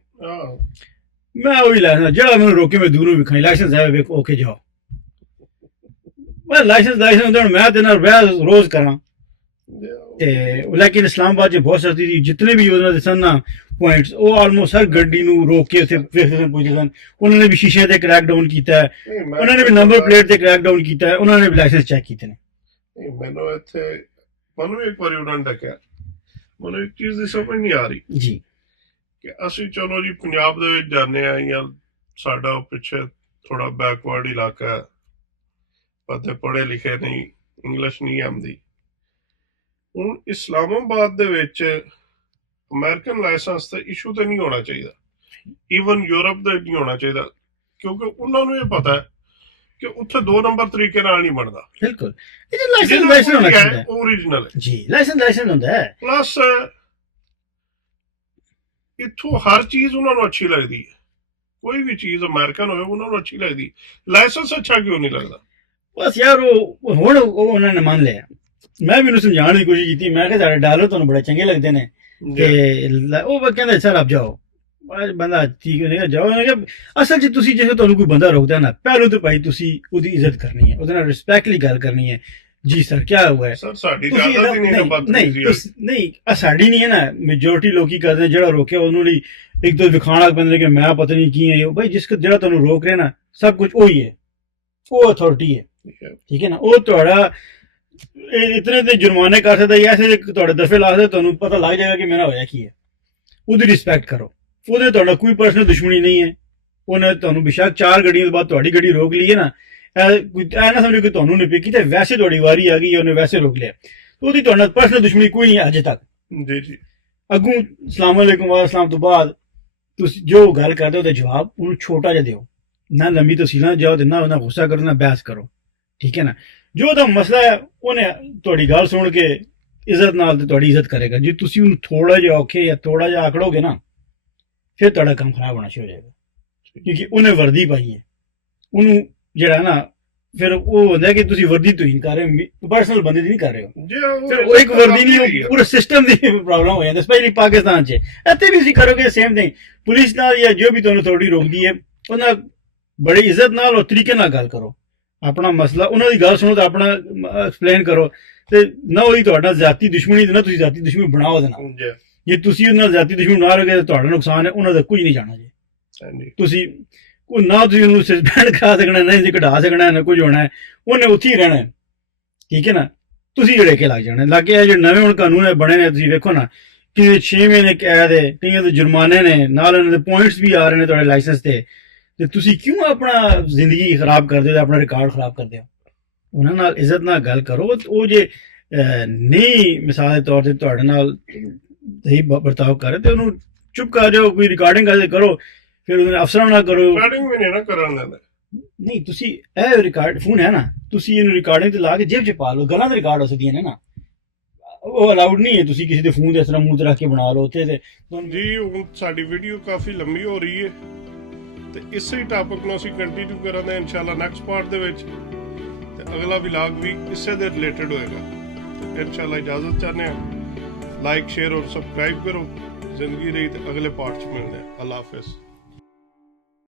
मैं वही लाइसेंस जरा मैंने रोके मैं दूरों भी खाई लाइसेंस है ओके जाओ। मैं लाइसेंस मैं तेना रोज करा लेकिन इस्लामाबाद च बहुत सर्दी थी। जितने भी उन्होंने सन ना पॉइंट्स वो ऑलमोस्ट हर गड्डी नूं रोक के उत्थे पुछदे सन। उन्होंने भी शीशे ते क्रैक डाउन कीता है, उन्होंने भी नंबर प्लेट ते क्रैक डाउन कीता है, उन्होंने भी लाइसेंस चेक कीते ने। मैनू इत्थे मैनू एक बार उन्होंने डकिया, मैनू एक चीज दी समझ नहीं आ रही जी कि ਅਸੀਂ ਚਲੋ ਜੀ ਪੰਜਾਬ ਦੇ ਵਿੱਚ ਜਾਂਦੇ ਆ ਜਾਂ ਸਾਡਾ ਪਿੱਛੇ ਥੋੜਾ ਬੈਕਵਰਡ ਇਲਾਕਾ ਹੈ, ਪਤੇ ਪੜ੍ਹੇ ਲਿਖੇ ਨਹੀਂ, ਇੰਗਲਿਸ਼ ਨਹੀਂ ਆਉਂਦੀ। ਹੁਣ ਇਸਲਾਮਾਬਾਦ ਦੇ ਵਿੱਚ ਅਮਰੀਕਨ ਲਾਇਸੈਂਸ ਤੇ ਇਸ਼ੂ ਤੇ ਨਹੀਂ ਹੋਣਾ ਚਾਹੀਦਾ, ਈਵਨ ਯੂਰਪ ਦੇ ਨਹੀਂ ਹੋਣਾ ਚਾਹੀਦਾ, ਕਿਉਂਕਿ ਉਹਨਾਂ ਨੂੰ ਇਹ ਪਤਾ ਹੈ ਕਿ ਉੱਥੇ 2 ਨੰਬਰ ਤਰੀਕੇ ਨਾਲ ਨਹੀਂ ਬਣਦਾ। ਬਿਲਕੁਲ ਇਹ ਲਾਇਸੈਂਸ ਹੋਣਾ ਚਾਹੀਦਾ, ओरिजिनल है ਜੀ ਲਾਇਸੈਂਸ ਹੁੰਦਾ ਹੈ। ਪਲੱਸ ਇੱਥੋਂ ਹਰ ਚੀਜ਼ ਉਹਨਾਂ ਨੂੰ ਅੱਛੀ ਲੱਗਦੀ ਹੈ, ਕੋਈ ਵੀ ਚੀਜ਼ ਅਮਰੀਕਨ ਹੋਵੇ ਉਹਨਾਂ ਨੂੰ ਅੱਛੀ ਲੱਗਦੀ, ਲਾਇਸੈਂਸ ਅੱਛਾ ਕਿਉਂ ਨਹੀਂ ਲੱਗਦਾ? ਬਸ ਯਾਰ ਉਹ ਹੁਣ ਉਹਨਾਂ ਨੇ ਮੰਨ ਲਿਆ। ਮੈਂ ਵੀ ਉਹਨੂੰ ਸਮਝਾਉਣ ਦੀ ਕੋਸ਼ਿਸ਼ ਕੀਤੀ, ਮੈਂ ਕਿਹਾ ਸਾਡੇ ਡਾਲਰ ਤੁਹਾਨੂੰ ਬੜੇ ਚੰਗੇ ਲੱਗਦੇ ਨੇ ਤੇ ਉਹ ਕਹਿੰਦਾ ਸਰ ਆਪ ਜਾਓ। ਬੰਦਾ ਠੀਕ ਨਹੀਂ ਜਾਓ। ਅਸਲ 'ਚ ਤੁਸੀਂ ਜੇ ਤੁਹਾਨੂੰ ਕੋਈ ਬੰਦਾ ਰੋਕਦਾ ਨਾ, ਪਹਿਲਾਂ ਤਾਂ ਭਾਈ ਤੁਸੀਂ ਉਹਦੀ ਇੱਜ਼ਤ ਕਰਨੀ ਹੈ, ਉਹਦੇ ਨਾਲ ਰਿਸਪੈਕਟਲੀ ਗੱਲ ਕਰਨੀ ਹੈ। ਜੀ ਸਰ ਕੀ ਹੋਇਆ ਸਰ ਸਾਡੀ ਜ਼ਿਆਦਾ ਹੀ ਨਹੀਂ ਸਾਡੀ ਨਹੀਂ ਹੈ ਨਾ, ਮੈਜੋਰਿਟੀ ਲੋਕੀ ਕਰਦੇ ਨੇ। ਜਿਹੜਾ ਰੋਕਿਆ ਉਹਨੂੰ ਲਈ ਇੱਕ ਦੋ ਵਿਖਾਣਾ ਪੈਂਦਾ ਕਿ ਮੈਂ ਪਤਾ ਨਹੀਂ ਕੀ ਹੈ ਭਾਈ, ਜਿਸ ਜਿਹੜਾ ਤੁਹਾਨੂੰ ਰੋਕ ਰਿਹਾ ਨਾ ਸਭ ਕੁਝ ਉਹੀ ਹੈ, ਉਹ ਅਥਾਰਟੀ ਹੈ, ਠੀਕ ਹੈ ਨਾ। ਉਹ ਤੁਹਾਡਾ ਇਤਨੇ ਤੇ ਜੁਰਮਾਨੇ ਕਰ ਸਕਦਾ, ਐਸੇ ਤੁਹਾਡੇ ਦਫੇ ਲਾ ਸਕਦਾ, ਤੁਹਾਨੂੰ ਪਤਾ ਲੱਗ ਜਾਏਗਾ ਕਿ ਮੇਰਾ ਹੋਇਆ ਕੀ ਹੈ। ਉਹਦੀ ਰਿਸਪੈਕਟ ਕਰੋ, ਉਹਦੇ ਤੁਹਾਡਾ ਕੋਈ ਪਰਸਨਲ ਦੁਸ਼ਮਣੀ ਨਹੀਂ ਹੈ। ਉਹਨੇ ਤੁਹਾਨੂੰ ਬੇਸ਼ੱਕ 4 ਗੱਡੀਆਂ ਤੋਂ ਬਾਅਦ ਤੁਹਾਡੀ ਗੱਡੀ ਰੋਕ ਲਈ ਹੈ ਨਾ, ਐ ਨਾ ਸਮਝੋ ਕਿ ਤੁਹਾਨੂੰ ਨਹੀਂ ਪਈ, ਤੇ ਵੈਸੇ ਤੁਹਾਡੀ ਵਾਰੀ ਆ ਗਈ, ਉਹਨੇ ਵੈਸੇ ਰੋਕ ਲਿਆ, ਉਹਦੀ ਤੁਹਾਡੇ ਨਾਲ ਪਰਸਨਲ ਦੁਸ਼ਮਣੀ ਕੋਈ ਨਹੀਂ ਅਜੇ ਤੱਕ। ਜੀ ਜੀ ਅੱਗੋਂ ਸਲਾਮ ਅਲੈਕੁਮ ਵਾਸਲਾਮ ਤੋਂ ਬਾਅਦ ਤੁਸੀਂ ਜੋ ਗੱਲ ਕਰਦੇ ਹੋ ਉਹਦਾ ਜਵਾਬ ਉਹਨੂੰ ਛੋਟਾ ਜਿਹਾ ਦਿਓ, ਨਾ ਲੰਬੀ ਤਫਸੀਲਾਂ ਜਾਓ, ਤੇ ਨਾ ਗੁੱਸਾ ਕਰੋ, ਨਾ ਬਹਿਸ ਕਰੋ, ਠੀਕ ਹੈ ਨਾ। ਜੋ ਉਹਦਾ ਮਸਲਾ ਹੈ ਉਹਨੇ ਤੁਹਾਡੀ ਗੱਲ ਸੁਣ ਕੇ ਇੱਜ਼ਤ ਨਾਲ ਤੇ ਤੁਹਾਡੀ ਇੱਜ਼ਤ ਕਰੇਗਾ। ਜੇ ਤੁਸੀਂ ਉਹਨੂੰ ਥੋੜਾ ਜਿਹਾ ਔਖੇ ਜਾਂ ਥੋੜਾ ਜਿਹਾ ਆਕੜੋਗੇ ਨਾ, ਫਿਰ ਤੁਹਾਡਾ ਕੰਮ ਖਰਾਬ ਹੋਣਾ ਸ਼ੁਰੂ ਹੋ ਜਾਏਗਾ, ਕਿਉਂਕਿ ਉਹਨੇ ਵਰਦੀ ਪਾਈ ਹੈ। ਉਹਨੂੰ ਜਿਹੜਾ ਨਾ ਫਿਰ ਉਹ ਹੁੰਦਾ ਕਿ ਤੁਸੀਂ ਵਰਦੀ ਤੁਸੀਂ ਕਰ ਰਹੇ ਹੋ, ਪਰਸਨਲ ਬੰਦੇ ਦੀ ਨਹੀਂ ਕਰ ਰਹੇ ਹੋ। ਜੇ ਫਿਰ ਉਹ ਇੱਕ ਵਰਦੀ ਨਹੀਂ, ਪੂਰੇ ਸਿਸਟਮ ਦੀ ਪ੍ਰੋਬਲਮ ਹੋ ਜਾਂਦੀ, ਸਪੈਸ਼ਲੀ ਪਾਕਿਸਤਾਨ 'ਚ। ਇੱਥੇ ਵੀ ਤੁਸੀਂ ਕਰੋਗੇ ਸੇਮ ਥਿੰਗ, ਪੁਲਿਸ ਨਾਲ ਜਾਂ ਜੋ ਵੀ ਤੁਹਾਨੂੰ ਅਥਾਰਟੀ ਰੋਕਦੀ ਹੈ, ਉਹਨਾਂ ਬੜੀ ਇੱਜ਼ਤ ਨਾਲ ਔਰ ਤਰੀਕੇ ਨਾਲ ਗੱਲ ਕਰੋ। ਆਪਣਾ ਮਸਲਾ ਉਹਨਾਂ ਦੀ ਗੱਲ ਸੁਣੋ ਤਾਂ ਆਪਣਾ ਐਕਸਪਲੇਨ ਕਰੋ, ਤੇ ਨਾ ਉਹਦੀ ਤੁਹਾਡਾ ਜ਼ਾਤੀ ਦੁਸ਼ਮਣੀ ਤੇ ਨਾ ਤੁਸੀਂ ਜ਼ਾਤੀ ਦੁਸ਼ਮਣੀ ਬਣਾਓ ਉਹਦੇ ਨਾਲ। ਜੀ ਜੇ ਤੁਸੀਂ ਉਹਨਾਂ ਜ਼ਾਤੀ ਦੁਸ਼ਮਣੀ ਬਣਾ ਰਹੋਗੇ ਤਾਂ ਤੁਹਾਡਾ ਨੁਕਸਾਨ ਹੈ, ਉਹਨਾਂ ਦਾ ਕੁਝ ਨਹੀਂ ਜਾਣਾ ਜੀ। ਹਾਂਜੀ ਤੁਸੀਂ ਉਹ ਨਾ ਤੁਸੀਂ ਉਹਨੂੰ ਸਸਪੈਂਡ ਕਰਾ ਸਕਣਾ, ਨਾ ਤੁਸੀਂ ਕਢਾ ਸਕਣਾ, ਨਾ ਕੁਝ ਹੋਣਾ ਹੈ, ਉਹਨੇ ਉੱਥੇ ਹੀ ਰਹਿਣਾ ਹੈ, ਠੀਕ ਹੈ ਨਾ। ਤੁਸੀਂ ਜਿਹੜੇ ਕੇ ਲੱਗ ਜਾਣਾ ਲੱਗੇ ਆ ਜਿਹੜੇ ਨਵੇਂ ਹੁਣ ਕਾਨੂੰਨ ਬਣੇ ਨੇ, ਤੁਸੀਂ ਵੇਖੋ ਨਾ ਕਿ 6 ਮਹੀਨੇ ਕੈਦ ਹੈ, ਕਈਆਂ ਦੇ ਜੁਰਮਾਨੇ ਨੇ, ਨਾਲ ਉਹਨਾਂ ਦੇ ਪੁਆਇੰਟਸ ਵੀ ਆ ਰਹੇ ਨੇ ਤੁਹਾਡੇ ਲਾਇਸੈਂਸ ਤੇ ਤੁਸੀਂ ਕਿਉਂ ਆਪਣਾ ਜ਼ਿੰਦਗੀ ਖਰਾਬ ਕਰਦੇ ਹੋ, ਆਪਣਾ ਰਿਕਾਰਡ ਖਰਾਬ ਕਰਦੇ ਹੋ। ਉਹਨਾਂ ਨਾਲ ਇੱਜ਼ਤ ਨਾਲ ਗੱਲ ਕਰੋ। ਉਹ ਜੇ ਨਹੀਂ ਮਿਸਾਲ ਦੇ ਤੌਰ ਤੇ ਤੁਹਾਡੇ ਨਾਲ ਸਹੀ ਵਰਤਾਓ ਕਰੇ ਤੇ ਉਹਨੂੰ ਚੁੱਪ ਕਰ ਜਾਓ, ਕੋਈ ਰਿਕਾਰਡਿੰਗ ਕਰੋ, ਫਿਰ ਉਹਨੇ ਅਫਸਰਾਂ ਨਾਲ ਕਰੋ। ਰਿਕਾਰਡਿੰਗ ਵੀ ਨਹੀਂ ਨਾ ਕਰਨ ਦਿੰਦੇ। ਨਹੀਂ ਤੁਸੀਂ ਇਹ ਰਿਕਾਰਡ ਫੋਨ ਹੈ ਨਾ, ਤੁਸੀਂ ਇਹਨੂੰ ਰਿਕਾਰਡਿੰਗ ਤੇ ਲਾ ਕੇ ਜੇਬ 'ਚ ਪਾ ਲਓ, ਗੱਲਾਂ ਦੇ ਰਿਕਾਰਡ ਹੋ ਸਕਦੀਆਂ ਨੇ ਨਾ, ਉਹ ਅਲਾਉਡ ਨਹੀਂ ਹੈ। ਤੁਸੀਂ ਕਿਸੇ ਦੇ ਫੋਨ ਦੇ ਇਸ ਤਰ੍ਹਾਂ ਮੂੰਹ ਤੇ ਰੱਖ ਕੇ ਬਣਾ ਲਓ ਉੱਥੇ ਤੇ ਜੀ। ਹੁਣ ਸਾਡੀ ਵੀਡੀਓ ਕਾਫੀ ਲੰਮੀ ਹੋ ਰਹੀ ਹੈ ਤੇ ਇਸੇ ਟਾਪਿਕ ਨੂੰ ਅਸੀਂ ਕੰਟੀਨਿਊ ਕਰਾਂਗੇ ਇਨਸ਼ਾਅੱਲਾ ਨੈਕਸਟ ਪਾਰਟ ਦੇ ਵਿੱਚ, ਤੇ ਅਗਲਾ ਵਲੌਗ ਵੀ ਇਸੇ ਦੇ ਰਿਲੇਟਡ ਹੋਏਗਾ। ਤੇ ਇਨਸ਼ਾਅੱਲਾ ਇਜਾਜ਼ਤ ਚਾਹੁੰਦੇ ਹਾਂ, ਲਾਈਕ ਸ਼ੇਅਰ ਔਰ ਸਬਸਕ੍ਰਾਈਬ ਕਰੋ। ਜ਼ਿੰਦਗੀ ਰਹੀ ਤੇ ਅਗਲੇ ਪਾਰਟ 'ਚ ਮਿਲਦੇ ਹਾਂ। ਅੱਲਾ ਹਾਫਿਜ਼।